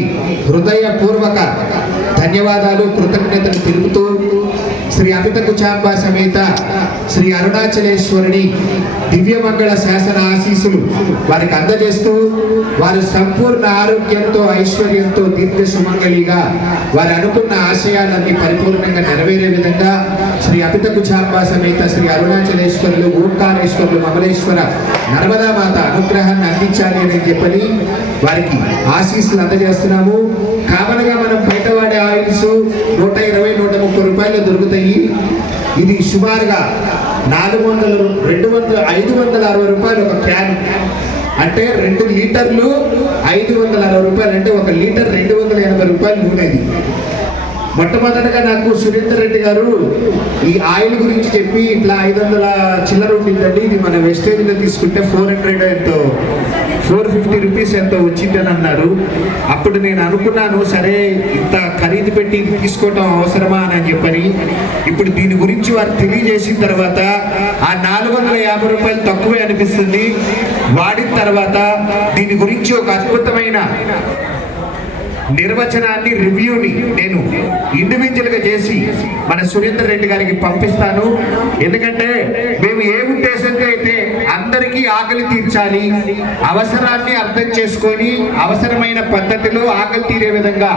హృదయపూర్వక ధన్యవాదాలు, కృతజ్ఞతలు తెలుపుతూ శ్రీ అమిత కుచాంబ సమేత శ్రీ అరుణాచలేశ్వరుని దివ్యమంగళ శాసన ఆశీస్సులు వారికి అందజేస్తూ వారు సంపూర్ణ ఆరోగ్యంతో ఐశ్వర్యంతో దీర్ఘ సుమంగళిగా వారు అనుకున్న ఆశయాలన్నీ పరిపూర్ణంగా నెరవేరే విధంగా శ్రీ అమిత కుచాంబ సమేత శ్రీ అరుణాచలేశ్వరులు, ఓంకారేశ్వరులు, మమలేశ్వర నర్మదామాత అనుగ్రహాన్ని అందించాలి అని చెప్పని వారికి ఆశీస్సులు అందజేస్తున్నాము. కామన్గా మనం బయట వాడే ఆయిల్స్ 120-130 రూపాయలు దొరుకుతాయి. ఇది సుమారుగా 560 రూపాయలు ఒక క్యాన్, అంటే 2 లీటర్లు 560 రూపాయలు, అంటే 1 లీటర్ 280 రూపాయలు నూనెది. మొట్టమొదటగా నాకు సురేందర్ రెడ్డి గారు ఈ ఆయిల్ గురించి చెప్పి ఇట్లా 500 చిల్లర ఉండిందండి, ఇది మన వెస్టేజ్లో తీసుకుంటే 450 రూపీస్ ఎంతో వచ్చిందని అన్నారు. అప్పుడు నేను అనుకున్నాను, సరే ఇంత ఖరీదు పెట్టి తీసుకోవటం అవసరమా అని చెప్పని. ఇప్పుడు దీని గురించి వారు తెలియజేసిన తర్వాత ఆ 450 రూపాయలు తక్కువే అనిపిస్తుంది. వాడిన తర్వాత దీని గురించి ఒక అద్భుతమైన నిర్వచనాన్ని, రివ్యూని నేను ఇండివిజువల్గా చేసి మన సురేందర్ రెడ్డి గారికి పంపిస్తాను. ఎందుకంటే మేము ఏ ఉద్దేశంతో అయితే అందరికీ ఆకలి తీర్చాలి, అవసరాన్ని అర్థం చేసుకొని అవసరమైన పద్ధతిలో ఆకలి తీరే విధంగా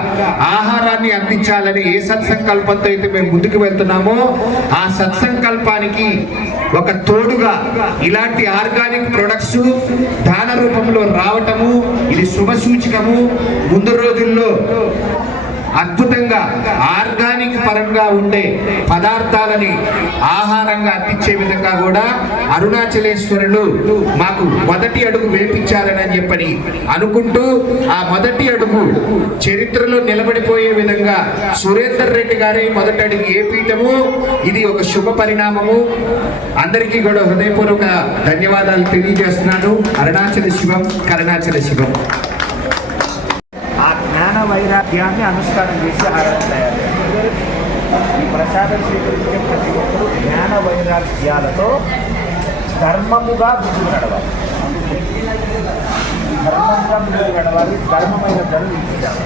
ఆహారాన్ని అందించాలని ఏ సత్సంకల్పంతో అయితే మేము ముందుకు వెళ్తున్నామో ఆ సత్సంకల్పానికి ఒక తోడుగా ఇలాంటి ఆర్గానిక్ ప్రొడక్ట్స్ దాన రూపంలో రావటము ఇది శుభ సూచకము. ముందు రోజుల్లో అద్భుతంగా ఆర్గానిక్ పరంగా ఉండే పదార్థాలని ఆహారంగా అందించే విధంగా కూడా అరుణాచలేశ్వరులు మాకు మొదటి అడుగు వేపించాలని చెప్పని అనుకుంటూ ఆ మొదటి అడుగు చరిత్రలో నిలబడిపోయే విధంగా సురేందర్ రెడ్డి గారి మొదటి అడుగు వేపించటము ఇది ఒక శుభ పరిణామము. అందరికీ కూడా హృదయపూర్వక ధన్యవాదాలు తెలియజేస్తున్నాను. అరుణాచల శివం, కరుణాచల శివం. ఆ జ్ఞాన వైరాగ్యాన్ని అనుష్ఠానం చేసి ఆరాధన తయారు. ఈ ప్రసాదం స్వీకరించే ప్రతి ఒక్కరూ జ్ఞాన వైరాగ్యాలతో ధర్మముగా ముందుకు నడవాలి. ధర్మంగా ముందుకు నడవాలి. ధర్మమైన ధనం ఇచ్చాము.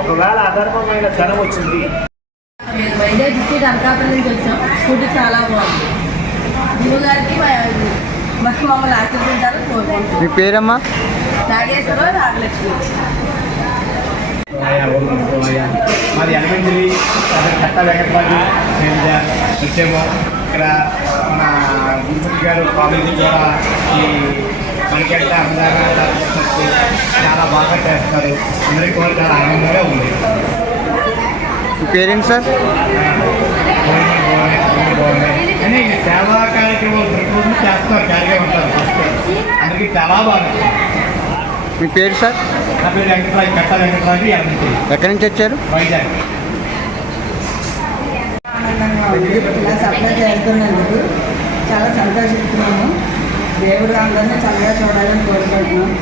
ఒకవేళ అధర్మమైన ధనం వచ్చింది. వైజాగ్ డిస్ట్రిక్ట్ అనకాపల్లి నుంచి వచ్చాం. ఫుడ్ చాలా బాగుంది. గురువు గారికి మమ్మల్ని ఆశీర్వదించాలని కోరుకుంటున్నాం. మీ పేరమ్మా? నాగేశ్వరరావు, నాగలక్ష్మి. మాది ఎనభై కట్ట వెంకటరాజు వచ్చేమో ఇక్కడ మన గురుమూర్తి గారు కాలేజీ కూడా ఈ మనకంటే అందరూ చాలా బాగా చేస్తారు. అందరికీ కూడా చాలా ఆనందంగా ఉంది. పేరెంట్స్ సార్ కానీ సేవా కార్యక్రమాలు ప్రతి చేస్తారు, ఖాళీగా ఉంటారు. అందరికీ చాలా బాగా మీ పేరు సార్? నా పేరు వెంకటరాజు, కట్ట వెంకటరాజు. ఎక్కడి నుంచి వచ్చారు? వైజాగ్. ఆనందంగా ఉంది. ఇలా సప్లై చేస్తున్నందుకు చాలా సంతోషిస్తున్నాము. దేవుడు అందరినీ చల్లగా చూడాలని కోరుకుంటున్నాం.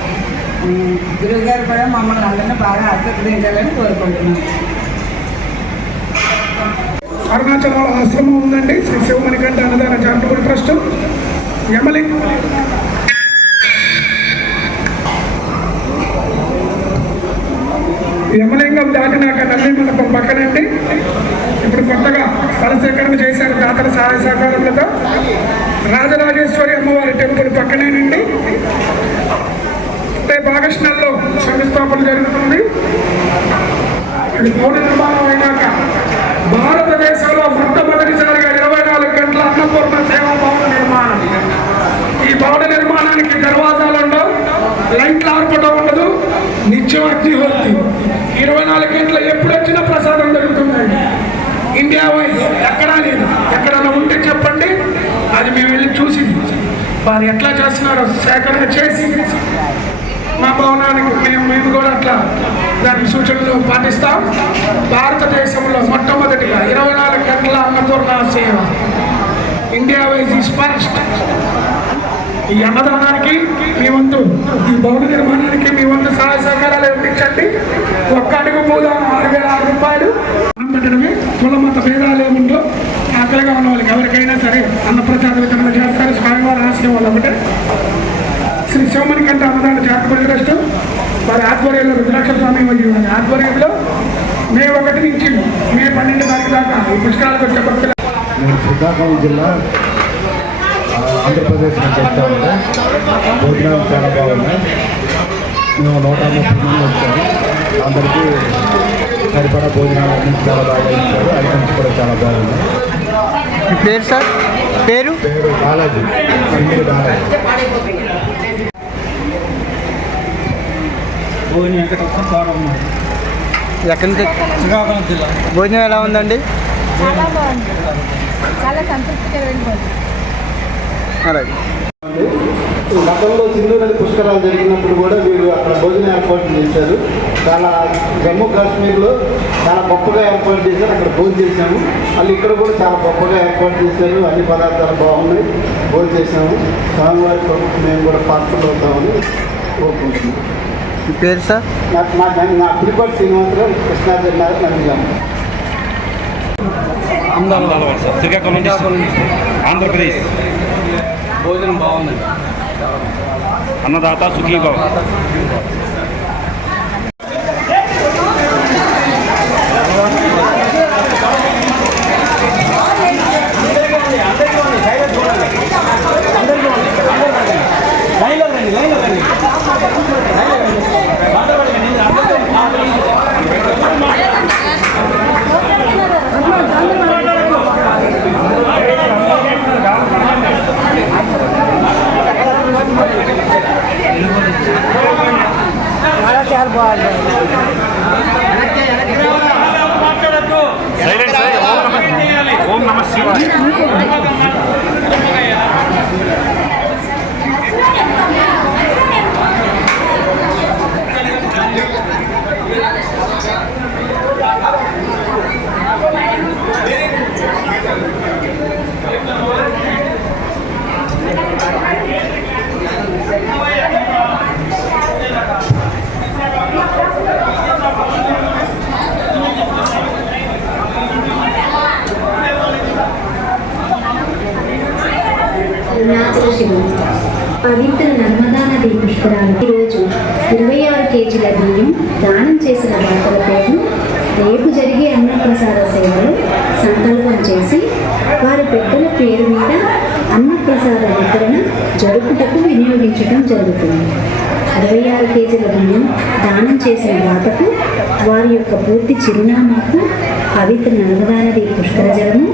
గురువు గారు కూడా మమ్మల్ని అందరినీ బాగా ఆశీర్వదించాలని కోరుకుంటున్నాం. అరుణాచలంలో ఆశ్రమం ఉందండి, శ్రీ శివమణికంఠ అన్నదాన చారిటబుల్ ట్రస్ట్. యమలింగం దాటినాక నల్లి మండపం పక్కనండి. ఇప్పుడు కొత్తగా స్థల సేకరణ చేశారు దాతల సహాయ సహకారాలతో. రాజరాజేశ్వరి అమ్మవారి టెంపుల్ పక్కనేనండి. రేపు ఆగస్టు నెలలో శంకుస్థాపన జరుగుతుంది. ఇది భవన నిర్మాణం అయినాక భారతదేశంలో మొట్టమొదటిసారిగా 24 గంటల అన్నపూర్ణ సేవా భవన నిర్మాణం. ఈ భవన నిర్మాణానికి దర్వాజాలు ఉండవు, లైట్లు ఆర్పటం ఉండదు, నిత్యం అగ్నిహోత్రి. 24 గంటలు ఎప్పుడు వచ్చినా ప్రసాదం జరుగుతుందండి. ఇండియా వైజ్ ఎక్కడా లేదు. ఎక్కడన్నా ఉంటే చెప్పండి, అది మేము వెళ్ళి చూసి వారు ఎట్లా చేస్తున్నారో సేకరణ చేసి మా భవనానికి మేము కూడా అట్లా దాని సూచనలు పాటిస్తాం. భారతదేశంలో మొట్టమొదటిగా 24 గంటల అన్నపూర్ణ సేవ ఇండియా వైజ్ ఈజ్ ఫస్ట్. ఈ అన్నదానానికి మీ వంతు, ఈ భవన నిర్మాణానికి మీ వంతు సహాయ సహకారాలు ఇప్పించండి. ఒక్క అడుగు మూలం 6,006 రూపాయలు. పెట్టడమే కుల మత భేదాలు ఏముండో ఆకలిగా ఉన్న వాళ్ళకి ఎవరికైనా సరే అన్నప్రసాద వితరణ చేస్తారు. స్వామివారి ఆశయం వాళ్ళు ఒకటే. శ్రీ శివమణికంఠ అన్నదాన చారిటబుల్ ట్రస్ట్ వారి ఆధ్వర్యంలో, రుద్రాక్ష స్వామి వారి ఆధ్వర్యంలో మే 1 నుంచి మే 12 తారీఖు దాకా ఈ పుష్కరాలకు వచ్చే భక్తులు. నేను శ్రీకాకుళం జిల్లా ఆంధ్రప్రదేశ్ నుంచి వచ్చామంటే భోజనాలు చాలా బాగున్నాయి. మేము 130 మంది వచ్చాము. అందరికీ సరిపడా భోజనాలు అన్నీ చాలా బాగా ఇచ్చారు. ఐటమ్స్ కూడా చాలా బాగున్నాయి. మీ పేరు సార్? పేరు బాలాజీ, సంగీత బాలాజీ. భోజనం వెంకటేశ్వర స్వామి. ఎక్కడి నుంచి? శ్రీకాకుళం జిల్లా. భోజనం ఎలా ఉందండి? చాలా బాగుంది, చాలా సంతృప్తికరమైన భోజనం. అలాగే. గతంలో సింధు నది పుష్కరాలు జరిగినప్పుడు కూడా వీరు అక్కడ భోజనం ఏర్పాటు చేశారు. చాలా జమ్మూ కాశ్మీర్లో చాలా గొప్పగా ఏర్పాటు చేశారు. అక్కడ భోజనం చేశాము. మళ్ళీ ఇక్కడ కూడా చాలా గొప్పగా ఏర్పాటు చేశారు. అన్ని పదార్థాలు బాగున్నాయి. భోజనం చేశాము. స్వామివారి ప్రభుత్వం మేము కూడా పాత్రలు అవుతామని కోరుకుంటున్నాం. మీ పేరు సార్? నా పులిపాటి శ్రీనివాసరావు, కృష్ణా జిల్లా నందిగామ. శ్రీకాకుళం ఆంధ్రప్రదేశ్. భోజనం బాగుంది. అన్నదాత సుఖీభవ. ఓం నమ శివాయ. అరుణాచల శివుడు పవిత్ర నర్మదా నది పుష్కరాలు ఈరోజు 26 కేజీల బియ్యం దానం చేసిన దాతల పేరు రేపు జరిగే అన్నప్రసాద సేవలో సంకల్పం చేసి వారి పెద్దల పేరు మీద అన్నప్రసాద వితరణ జరుపుటకు వినియోగించడం జరుగుతుంది. 26 కేజీల బియ్యం దానం చేసిన దాతకు వారి యొక్క పూర్తి చిరునామాకు పవిత్ర నర్మదా నది పుష్కర జలము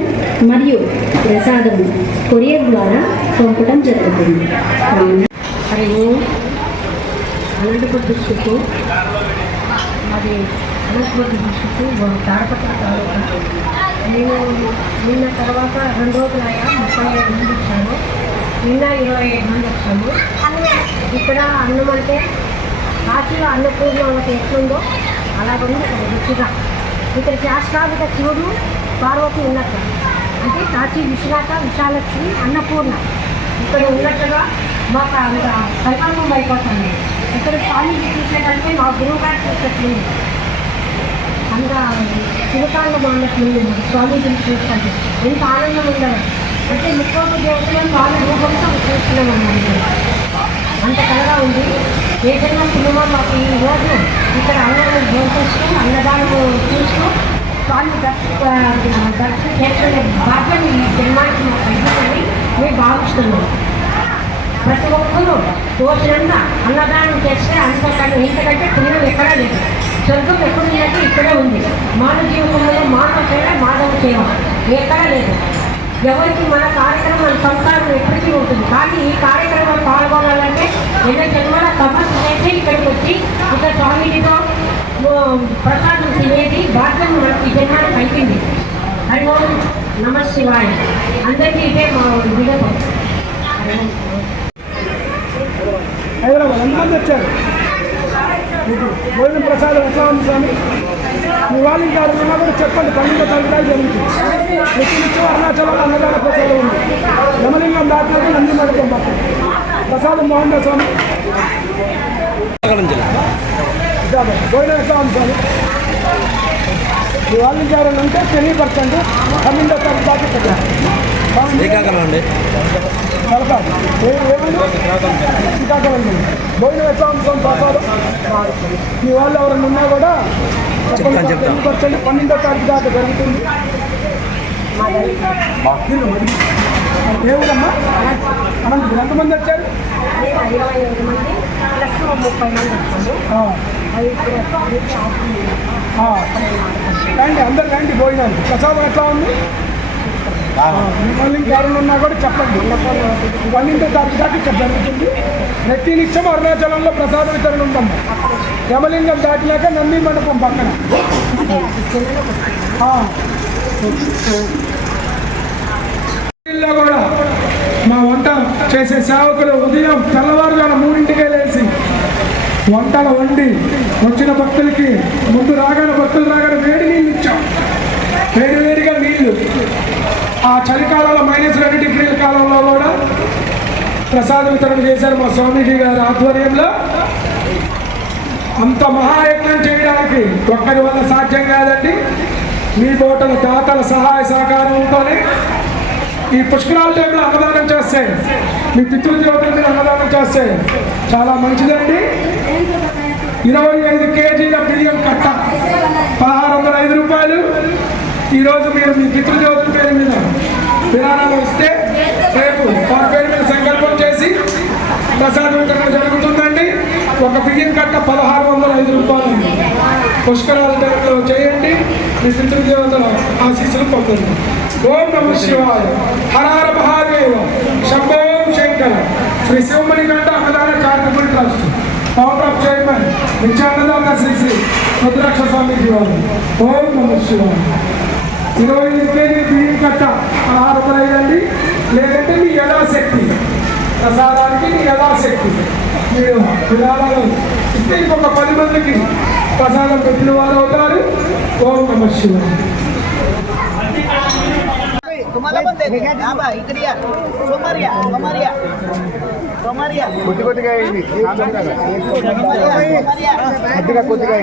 మరియు ప్రసాదము కొరియర్ ద్వారా పంపడం జరుగుతుంది. అనంతపురం డిస్ట్రిక్ట్, అది అనంతపురం డిస్ట్రిక్ట్ తాడపత్ర తాలూకా. నేను నిన్న తర్వాత 2 రోజులు అయ్యా 35 మంది వచ్చాను. నిన్న 27 మంది వచ్చాము. ఇక్కడ అన్నం అంటే కాశీలో అన్నపూర్ణకి ఎట్లుందో అలాగుంది ఇక్కడ రుచిగా. ఇక్కడ శాస్త్రాభిక శివుడు పార్వతి ఉన్నట్టు, అంటే కాశీ విశ్వనాథ విశాలక్ష్మి అన్నపూర్ణ ఇక్కడ ఉన్నట్టుగా మాకు అంత సంకల్పం అయిపోతుంది. ఇక్కడ స్వామికి చూసేటంటే మా గురువు గారు చూసేట్లుంది, అంత శివకాండం అన్నట్లుంది. స్వామికి చూస్తుంటే ఎంత ఆనందం ఉండదు. అంటే ముఖ్యంగా దేవతలను స్వామి రూపంతో చూస్తున్నాం అన్నమాట. అంత కలగా ఉంది. ఏదైనా సినిమా మాకు ఈరోజు ఇక్కడ అన్నదానం భోంచేస్తూ అన్నదానం చూస్తూ స్వామి దర్శనం చేసుకునే భాగ్యం ఈ జన్మానికి మాకు కలిగిందని మేము భావిస్తున్నాం. ప్రతి ఒక్కరూ తోచినంత అన్నదానం చేస్తే అంతకంటే ఇంతకంటే పుణ్యం ఎక్కడా లేదు. స్వర్గం ఎక్కడుందంటే ఇక్కడే ఉంది. మానవ జీవితంలో మానవ సేవ మాధవ సేవ ఎక్కడా లేదు. ఎవరికి మన కార్యక్రమం సంస్కారం ఎప్పటికీ ఉంటుంది. కానీ ఈ కార్యక్రమం పాల్గొనాలంటే ఎన్నో జన్మల తపస్సు చేసి ఇక్కడికి వచ్చి ఇక్కడ స్వామీజీతో ప్రసాదం తినేది భాగ్యం మనకి ఈ జన్మానికి కలిపింది. హరి ఓం నమ శివాయ. అందరికీ ఇదే మా వినపం. హైదరాబాద్ ఎంతమంది వచ్చారు? భోజనం ప్రసాదం ఎట్లా ఉంది స్వామి? మీ వాళ్ళు ఇంకా ఉన్నా కూడా చెప్పండి. 12వ తారీఖు జరుగుతుంది. ప్రతినిత్యం అరుణాచలంలో అన్నదాన ప్రసాదం ఉంది. యమలింగం దాటినాక నంది నడకం పక్కన ప్రసాదం బాగుందా స్వామి? భోజనం ఎట్లా ఉంది స్వామి? మీ వాళ్ళు ఇంకా ఎవరైనా ఉంటే తెలియపరచండి. 12వ తారీఖు దాటి పెట్టారు. శ్రీకాకుళం భోజనం ఎట్లా ఉంటుంది ప్రసాదం? మీ వాళ్ళు ఎవరైనా ఉన్నా కూడా తెలియపరచండి. 12వ తారీఖు దాకా జరుగుతుంది. దేవుడమ్మా అనంతపురం ఎంతమంది వచ్చారు? 25 మంది ప్లస్ 30 మంది వచ్చాము. రండి, అందరు రండి భోజనానికి. ప్రసాదం ఎట్లా ఉంది? మిమ్మల్ని ఇంకెవరైనా ఉన్నా కూడా చెప్పండి. 12వ తారీఖు దాకా ఇక్కడ జరుగుతుంది. ప్రతి నిత్యం అరుణాచలంలో ప్రసాద వితరణ ఉందమ్మా. యమలింగం దాటినాక నంది మండపం పక్కన. కూడా మా వంట చేసే సేవకులు ఉదయం తెల్లవారుజామున 3ంటికే లేచి వంటలు వండి వచ్చిన భక్తులకి ముందు భక్తులు రాగానే వేడి నీళ్ళు ఇచ్చాం. వేడిగా నీళ్లు. ఆ చలికాలంలో -2 డిగ్రీల కాలంలో కూడా ప్రసాద వితరణ చేశారు మా స్వామీజీ గారి ఆధ్వర్యంలో. అంత మహాయజ్ఞం చేయడానికి ఒక్కరి వల్ల సాధ్యం కాదండి. మీ బోటల దాతల సహాయ సహకారంతోనే ఈ పుష్కరాల టైంలో అన్నదానం చేస్తే, మీ పితృదేవతల మీద అన్నదానం చేస్తే చాలా మంచిదండి. 25 కేజీల బియ్యం కట్ట 1605 రూపాయలు. ఈరోజు మీరు మీ పితృదేవతల పేరు మీద విరాళాలు ఇస్తే రేపు వారి పేరు మీద సంకల్పం చేసి ప్రసాద వితరణ జరుగుతుందండి. ఒక బియ్యం కట్ట 1605 రూపాయలు. పుష్కరాల టైంలో చేయండి. మీ పితృదేవతల ఆశీస్సులు పొందండి. ఓం నమ శివాయ. హర హర Mahadeva. Shambho Shankara. Shri Shivamanikantha Annadana charitable trust power of chairman నిత్యాన్నదాత శ్రీ రుద్రాక్ష స్వామిజీ వారు. ఓం నమ శివాయ. 25 కేజీ బియ్యం కట్ట 16 రూపాయలు అయ్యండి. లేదంటే మీ యథాశక్తి ప్రసాదానికి మీ యథాశక్తి మీరు విరాళాలు ఇస్తే ఇంకొక 10 మందికి ప్రసాదం పెట్టిన వారు అవుతారు. ఓం నమ శివాయ. కొద్దిగా కొద్దిగా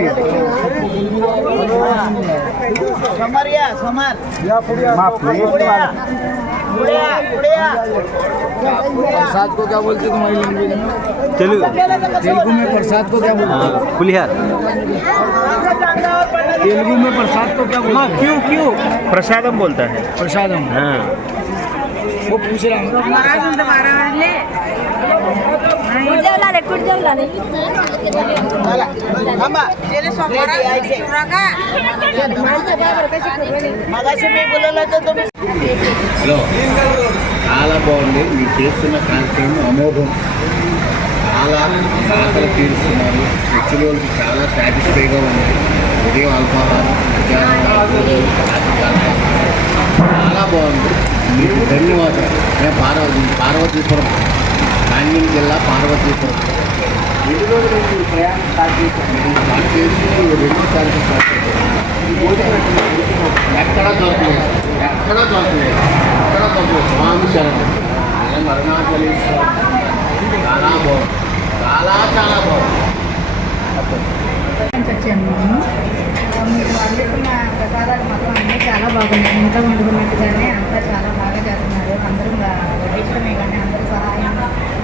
प्रसाद को क्या बोलते तुम तेलुगु में प्रसाद को क्या बोलते? पुलिहार। तेलुगु में प्रसाद को क्या बोलते? क्यों प्रसादम बोलता है। प्रसादम, हाँ वो पूछ रहा हूँ। హలో, చాలా బాగుంది. మీరు చేస్తున్న కార్యక్రమం అమోఘం. చాలా ఆకలి తీరుస్తున్నారు. వ్యక్తులు చాలా సాటిస్ఫైగా ఉంది. ఉదయం అల్పాహారం, చాలా బాగుంది. మీకు ధన్యవాదాలు. నేను పార్వతీపురం, కాంగ్యం జిల్లా పార్వతీపురం. ఎన్ని రోజులు మీరు ప్రయాణం స్టార్ట్ చేశారు? మన చేసి 2 తారీఖు స్టార్ట్ చేశారు. ఈ భోజనం ఎక్కడా దొరకలేదు, ఎక్కడా దొరకలేదు, ఎక్కడా దొరకలేదు. స్వామి శరణం. అరుణాచలేశ్వర చాలా బాగుంది, చాలా బాగుంది. వచ్చాము మీరు అందిస్తున్న ప్రసాదాలు మాత్రం అన్నీ చాలా బాగున్నాయి. ఇంకా వండుకున్నట్టుగానే అంతా చాలా బాగా చేస్తున్నారు. అందరూ వడ్డించడమే కానీ అందరూ సహాయం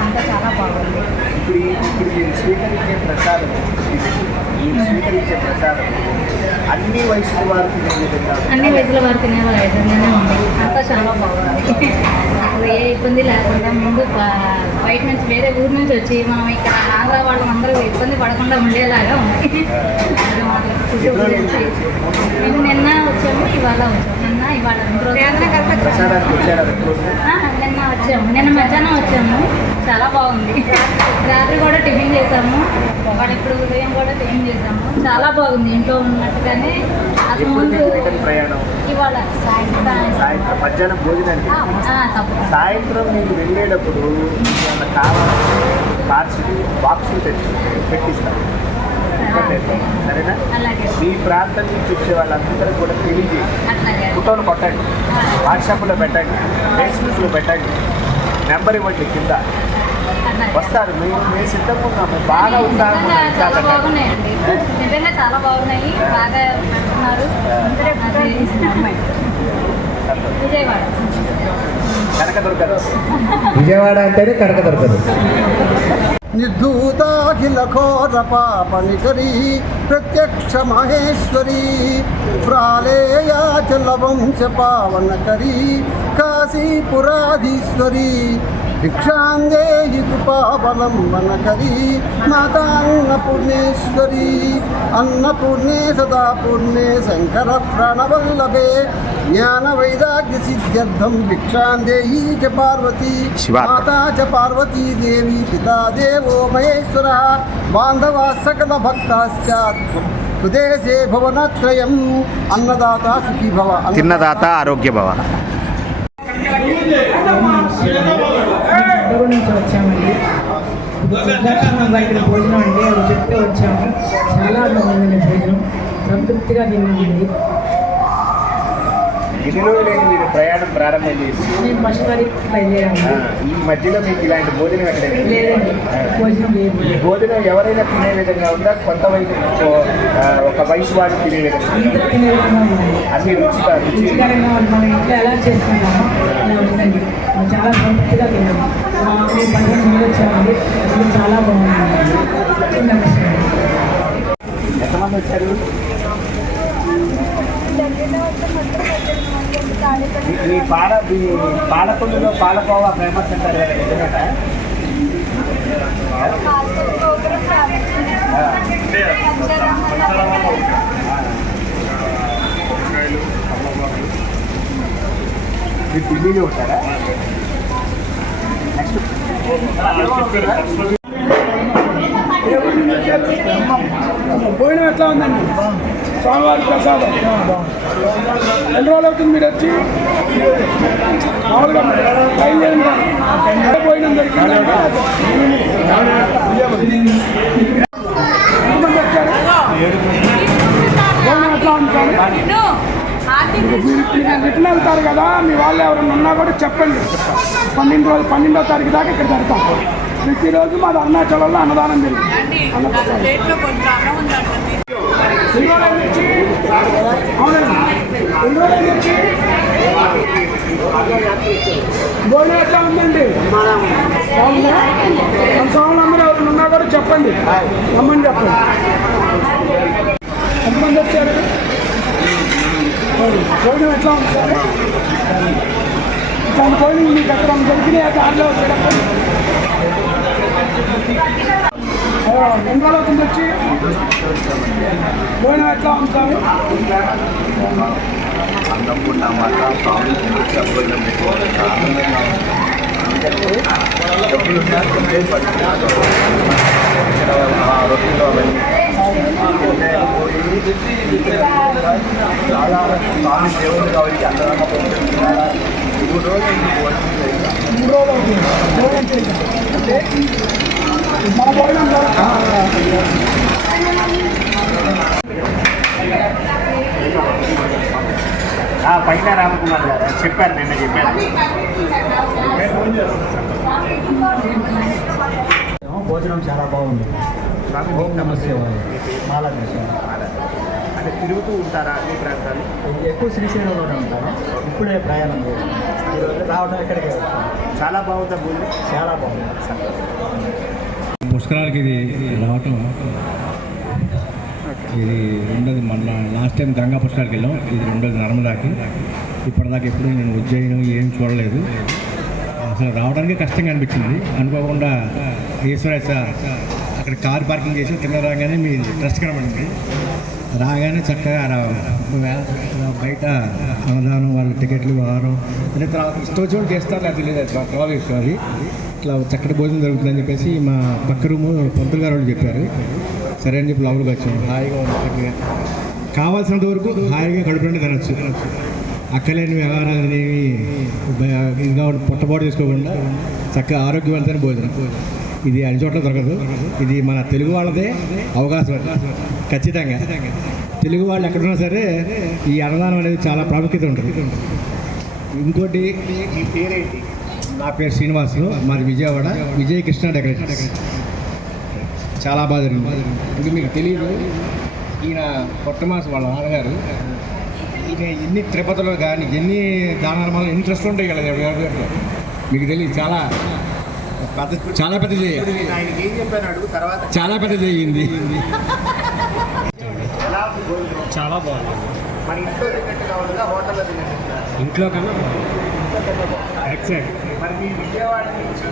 అంతా చాలా బాగుంది. ఇప్పుడు మీరు స్వీకరించే ప్రసాదం అన్ని వయసుల వారు అన్ని వయసుల వారు తినే వాళ్ళ విధంగానే ఉంది. అంతా చాలా బాగుంది. అసలు ఏ ఇబ్బంది లేకుండా ముందు బయట నుంచి వేరే ఊరు నుంచి వచ్చి మనం ఇక్కడ ఆంధ్ర వాళ్ళు అందరూ ఇబ్బంది పడకుండా ఉండేలాగా ఉంది. మేము నిన్న వచ్చాము, ఇవాళ వచ్చాము. ఇవాళ 2 రోజులు నిన్న వచ్చాము, నిన్న మధ్యాహ్నం వచ్చాము. చాలా బాగుంది. రాత్రి కూడా టిఫిన్ చేసాము, ఇవాళ ఇప్పుడు ఉదయం కూడా టిఫిన్ చేసాము. చాలా బాగుంది. ఇంట్లో ఉన్నట్టుగానే అసలు ముందు ఇవాళ సాయంత్రం మధ్యాహ్నం భోజనానికి సాయంత్రం మీకు వెళ్ళేటప్పుడు ఏమన్నా కావాలంటే బాక్సులు పెట్టిస్తాను. సరేనా? మీ ప్రాంతం నుంచి వచ్చే వాళ్ళందరూ కూడా తెలియజేయండి. ఫోటోలు కొట్టండి, వాట్సాప్లో పెట్టండి, ఫేస్బుక్లో పెట్టండి, నెంబర్ ఇవ్వండి, కింద వస్తారు. మేము సిద్ధంగా ఉన్నాము. బాగా నిజంగా చాలా బాగున్నాయండి. నిజంగా చాలా బాగున్నాయి, బాగా పెడుతున్నారు. విజయవాడ కనకదుర్గ, విజయవాడ అంటేనే కనకదుర్గ. నిర్ధూతాఖిల ఘోర పాపనికరీ ప్రత్యక్ష మహేశ్వరీ ప్రాళేయాచల వంశ పావనకరీ కాశీపురాధీశ్వరీ భిక్షాందేహి కృపావలంబనకరీ మాతాన్నపూర్ణేశ్వరీ అన్నపూర్ణే సదా పూర్ణే శంకర ప్రాణవల్లభే జ్ఞాన వైరాగ్య సిద్ధ్యర్థం భిక్షాందేహి చ పార్వతీ మాతా చ పార్వతీ దేవి పితా దేవో మహేశ్వర బాంధవా సకల భక్తాశ్చాత్ సుదేశే భవనత్రయం అన్నదాత సుఖీ భవ, తిన్నదాత ఆరోగ్య భవ. ఊరు నుంచి వచ్చామండి. ఇక్కడ భోజనం అండి, అది చెప్తే వచ్చాము. చాలా బాగుందండి భోజనం, సంతృప్తిగా తిన్నామండి. ఎన్ని రోజులైంది మీరు ప్రయాణం ప్రారంభం చేసి? నేను ఫస్ట్ తారీఖు బయలుదేరాము. ఈ మధ్యలో మీకు ఇలాంటి భోజనం ఎక్కడైనా లేదండి, భోజనం లేదు. ఈ భోజనం ఎవరైనా తినే విధంగా ఉందా? కొంత వయసు ఒక వయసు వాడు తినే విధంగా అందరూ తినే విధంగా ఉందండి. అన్ని రుచికరంగా మనం ఇంట్లో ఎలా చేసుకుంటామో అలా ఉందండి. చాలా సంతృప్తిగా తిన్నాము. మేము 15 మంది వచ్చామండి. అది చాలా బాగుందండి. నమస్కారం. ఎంతమంది వచ్చారు? మీ పాలకొండలో పాలకోవా ఫేమస్ అంటారు కదా, నిజమేనా? మీరు ఢిల్లీలో ఉంటారా? భోజనం ఎట్లా ఉందండి? స్వామివారి ప్రసాదం. ఎన్ని రోజులు అవుతుంది మీరు వచ్చి? మామూలుగా బయలుదేరింది భోజనం దొరికిందంటే ఎంతమంది వచ్చారు? భోజనం ఎట్లా ఉంది స్వామి? మీరు రిటర్న్ వెళ్తారు కదా, మీ వాళ్ళు ఎవరైనా ఉన్నా కూడా చెప్పండి. 12వ తారీఖు దాకా ఇక్కడ జరుగుతాం. ప్రతిరోజు మాది అరుణాచలంలో అన్నదానం జరిగింది. భోజనం ఎట్లా ఉందండి? బాగుందా? మన స్వాములు అందరూ ఎవరైనా ఉన్నా కూడా చెప్పండి, రమ్మని చెప్పండి. ఎంతమంది వచ్చారు? భోజనం ఎట్లా ఉంది సార్? ఇట్లాంటి భోజనం మీకు ఎక్కడ దొరికినాయి? దారిలో వచ్చేటప్పుడు ఎన్ని రోజులు అవుతుంది వచ్చి? భోజనం ఎట్లా ఉంది సార్? చాలా స్వామి దేవుడు కాబట్టి అందరంగా 3 రోజులు 3 రోజులు అవుతుంది భోజనం చేయాలి. అంటే మా భోజనం ద్వారా పైన రామకుమార్ గారు చెప్పారు, నిన్న చెప్పారు. భోజనం చాలా బాగుంది. ఓం నమః శివాయ. మాలా అంటే తిరుగుతూ ఉంటారా అన్ని ప్రాంతాలు? ఎక్కువ శ్రీశైలంలోనే ఉంటాను. ఇప్పుడే ప్రయాణం రావడం ఇక్కడికి చాలా బాగుందా భూమి? చాలా బాగుంది. పుష్కరాలకి ఇది రావటం ఇది రెండోది. మన లాస్ట్ టైం గంగా పుష్కరాలకి వెళ్ళాం, ఇది రెండోది నర్మదాకి. ఇప్పటిదాకా ఎప్పుడు నేను ఉజ్జయిని ఏం చూడలేదు. అసలు రావడానికి కష్టంగా అనిపించింది. అనుకోకుండా ఈశ్వరేశ్వర అక్కడ కార్ పార్కింగ్ చేసి కింద రాగానే మీ ట్రస్ట్ కనబడింది. రాగానే చక్కగా బయట అన్నదానం వాళ్ళ టికెట్లు వ్యవహారం అంటే తర్వాత ఇష్టం చేస్తారు, అది తెలియదు. తర్వాత విషయం అది ఇట్లా చక్కటి భోజనం జరుగుతుందని చెప్పేసి మా పక్క రూము పంతులు గారు వాళ్ళు చెప్పారు. సరే అని చెప్పి లోపలికి వచ్చాము. హాయిగా ఉంది. కావాల్సినంత వరకు హాయిగా కడుపుండి తినచ్చు. అక్కలేని వ్యవహారాలు అనేవి ఇంకా పుట్టబాటు చేసుకోకుండా చక్కగా ఆరోగ్యవంతమైన భోజనం. ఇది అన్ని చోట్ల దొరకదు. ఇది మన తెలుగు వాళ్ళదే అవకాశం. ఖచ్చితంగా తెలుగు వాళ్ళు ఎక్కడున్నా సరే ఈ అన్నదానం అనేది చాలా ప్రాముఖ్యత ఉంటుంది. ఇంకోటి, మీ పేరేంటి? నా పేరు శ్రీనివాసులు, మాది విజయవాడ, విజయ కృష్ణ డెకరేషన్స్. చాలా బాగా జరిగింది. ఇది మీకు తెలియదు, ఈయన పొట్టమాస వాళ్ళ నాన్నగారు. ఈయన ఎన్ని తిరుపతిలో కానీ ఎన్ని దానాలు ఎన్ని ట్రస్ట్లు ఉంటాయి కదా మీకు తెలియదు. చాలా పెద్ద ఆయనకి ఏం చెప్పాను అడుగు తర్వాత. చాలా పెద్ద చేయింది. చాలా బాగుంది. మన ఇంట్లో తిన్నట్టుగా ఉంటుందా, హోటల్లో తిన్నట్టుగా? ఇంట్లో కన్నా ఎగ్జాక్ట్. మరి మీ విజయవాడ నుంచి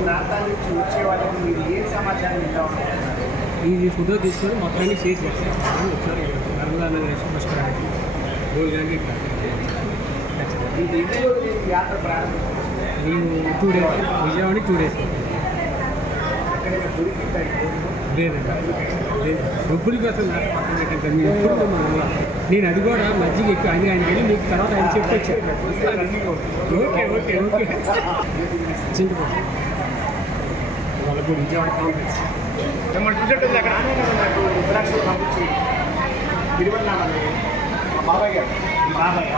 ప్రాంతాల నుంచి వచ్చే వాళ్ళకి మీరు ఏ సమాచారం ఇస్తూ ఉంటారు? ఈ ఫోటో తీసుకొని మొత్తాన్ని షేర్ చేస్తాను. ఒకసారి నర్మదా నది పుష్కరానికి భోజనానికి ఇది ఎన్ని రోజులు యాత్ర ప్రారంభించారు? నేను 2 days విజయవాడ 2 days. లేదు డబ్బులకి అసలు నాకు పక్కన పెట్టండి. మీరు ఎప్పుడు నేను అది కూడా మజ్జిగ ఎక్కువ అది ఆయన వెళ్ళి మీకు తర్వాత ఆయన చెప్పొచ్చు. ఓకే ఓకే ఓకే చింతపండు వాళ్ళకు విజయవాడ కాంప్లెక్స్ మిమ్మల్ని చూసేట్టుంది అక్కడ నాకు రుద్రాక్షలు పంపించి తిరువన్నామని మా బాబాయ్ గారు. ఈ బాబాయ్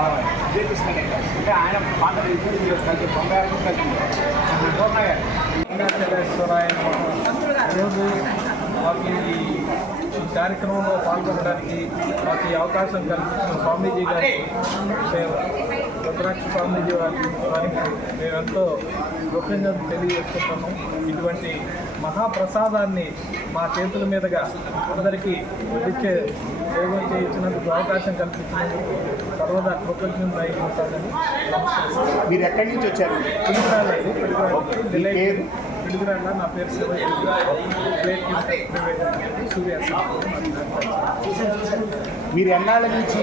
విజయకృష్ణ అంటే ఆయన పాత కలిసి బంగారు కలిసి ఈరోజు మాకు ఈ కార్యక్రమంలో పాల్గొనడానికి మాకు ఈ అవకాశం కల్పించిన స్వామీజీ గారి రుద్రాక్ష స్వామీజీ వారికి మేమెంతో కృతజ్ఞతలు తెలియజేస్తున్నాము. ఇటువంటి మహాప్రసాదాన్ని మా చేతుల మీదుగా అందరికీ ఇచ్చే సేవ చేయించినందుకు అవకాశం కల్పించినందుకు సర్వదా కృతజ్ఞతలు అయి ఉంటానని. మీరు ఎక్కడి నుంచి వచ్చారు? పిడుగురాళ్ళ. నా పేరు మీరు ఎన్నాళ్ళ నుంచి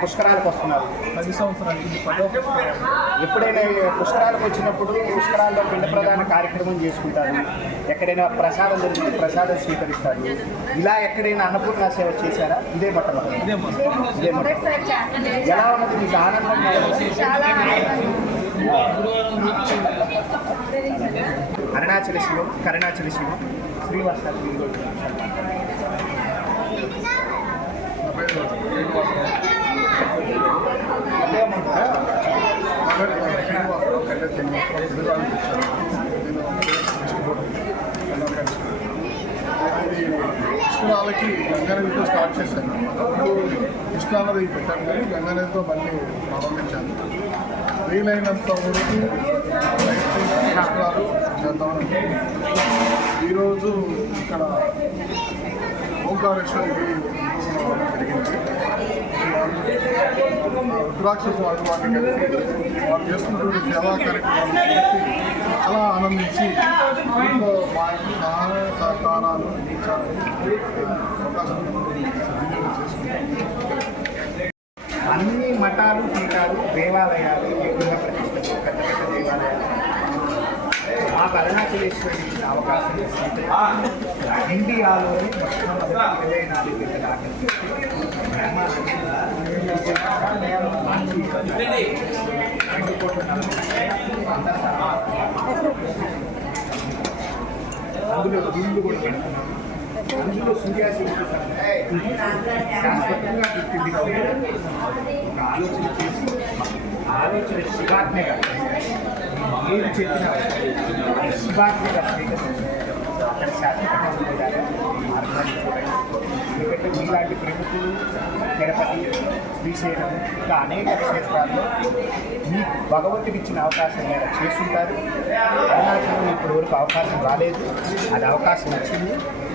పుష్కరాలకు వస్తున్నారు? 10 సంవత్సరాల నుంచి. 10వ పుష్కరాలు. ఎప్పుడైనా పుష్కరాలకు వచ్చినప్పుడు పుష్కరాల్లో పిండ ప్రధాన కార్యక్రమం చేసుకుంటారు, ఎక్కడైనా ప్రసాదం దొరికితే ప్రసాదం స్వీకరిస్తారు. ఇలా ఎక్కడైనా అన్నపూర్ణ సేవ చేశారా? ఇదే మొట్టమొదటి. ఎలా ఉన్నది మీకు? ఆనందంగా అరుణాచల శివం, కరుణాచల శివం, శ్రీవాసాలు. పుష్కరాలకి గంగానదితో స్టార్ట్ చేశాను. కృష్ణానది పెట్టాను కానీ గంగానదితో మళ్ళీ ప్రారంభించాను. వీలైనంత వరకు పుష్కరాలు చేద్దామని. ఈరోజు ఇక్కడ ఓంకారేశ్వరి జరిగింది. రుద్రాక్ష స్వామి వారిని కలిసి వారు చేస్తున్నటువంటి సేవా కార్యక్రమాలు చూసి చాలా ఆనందించి దీంట్లో మా సహాయ సహకారాలు అందించాలని అవకాశం అన్ని మఠాలు, పీఠాలు, దేవాలయాలు ఎక్కువగా ప్రతిష్టలు, పెద్ద పెద్ద దేవాలయాలు. మాకు అరుణాచలేశ్వరి అవకాశం ఇస్తుంది. ఇండియాలోని మొట్టమొదటి 24 గంటల ఆకలి అందులో గుళ్ళు కూడా పెడుతున్నాము. అందులో సూర్యాశక్తి శాశ్వతంగా గుర్తింది. ఒక ఆలోచన చేసి ఆలోచన శివాత్మగా ఏది చెప్పినా శివాత్మగా స్వీకరించారు. అక్కడ శాశ్వతంగా ఉండేలాగా మార్గాన్ని చూడండి. ఎందుకంటే మీలాంటి ప్రముఖులు తిరుపతి, శ్రీశైలం ఇంకా అనేక క్షేత్రాల్లో మీకు భగవంతుడికి ఇచ్చిన అవకాశం మీద చేస్తుంటారు. అరుణాచలం ఇప్పటి వరకు అవకాశం రాలేదు, అది అవకాశం వచ్చింది.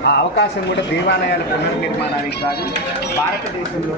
ఆ అవకాశం కూడా దేవాలయాల పునర్నిర్మాణానికి కాదు, భారతదేశంలో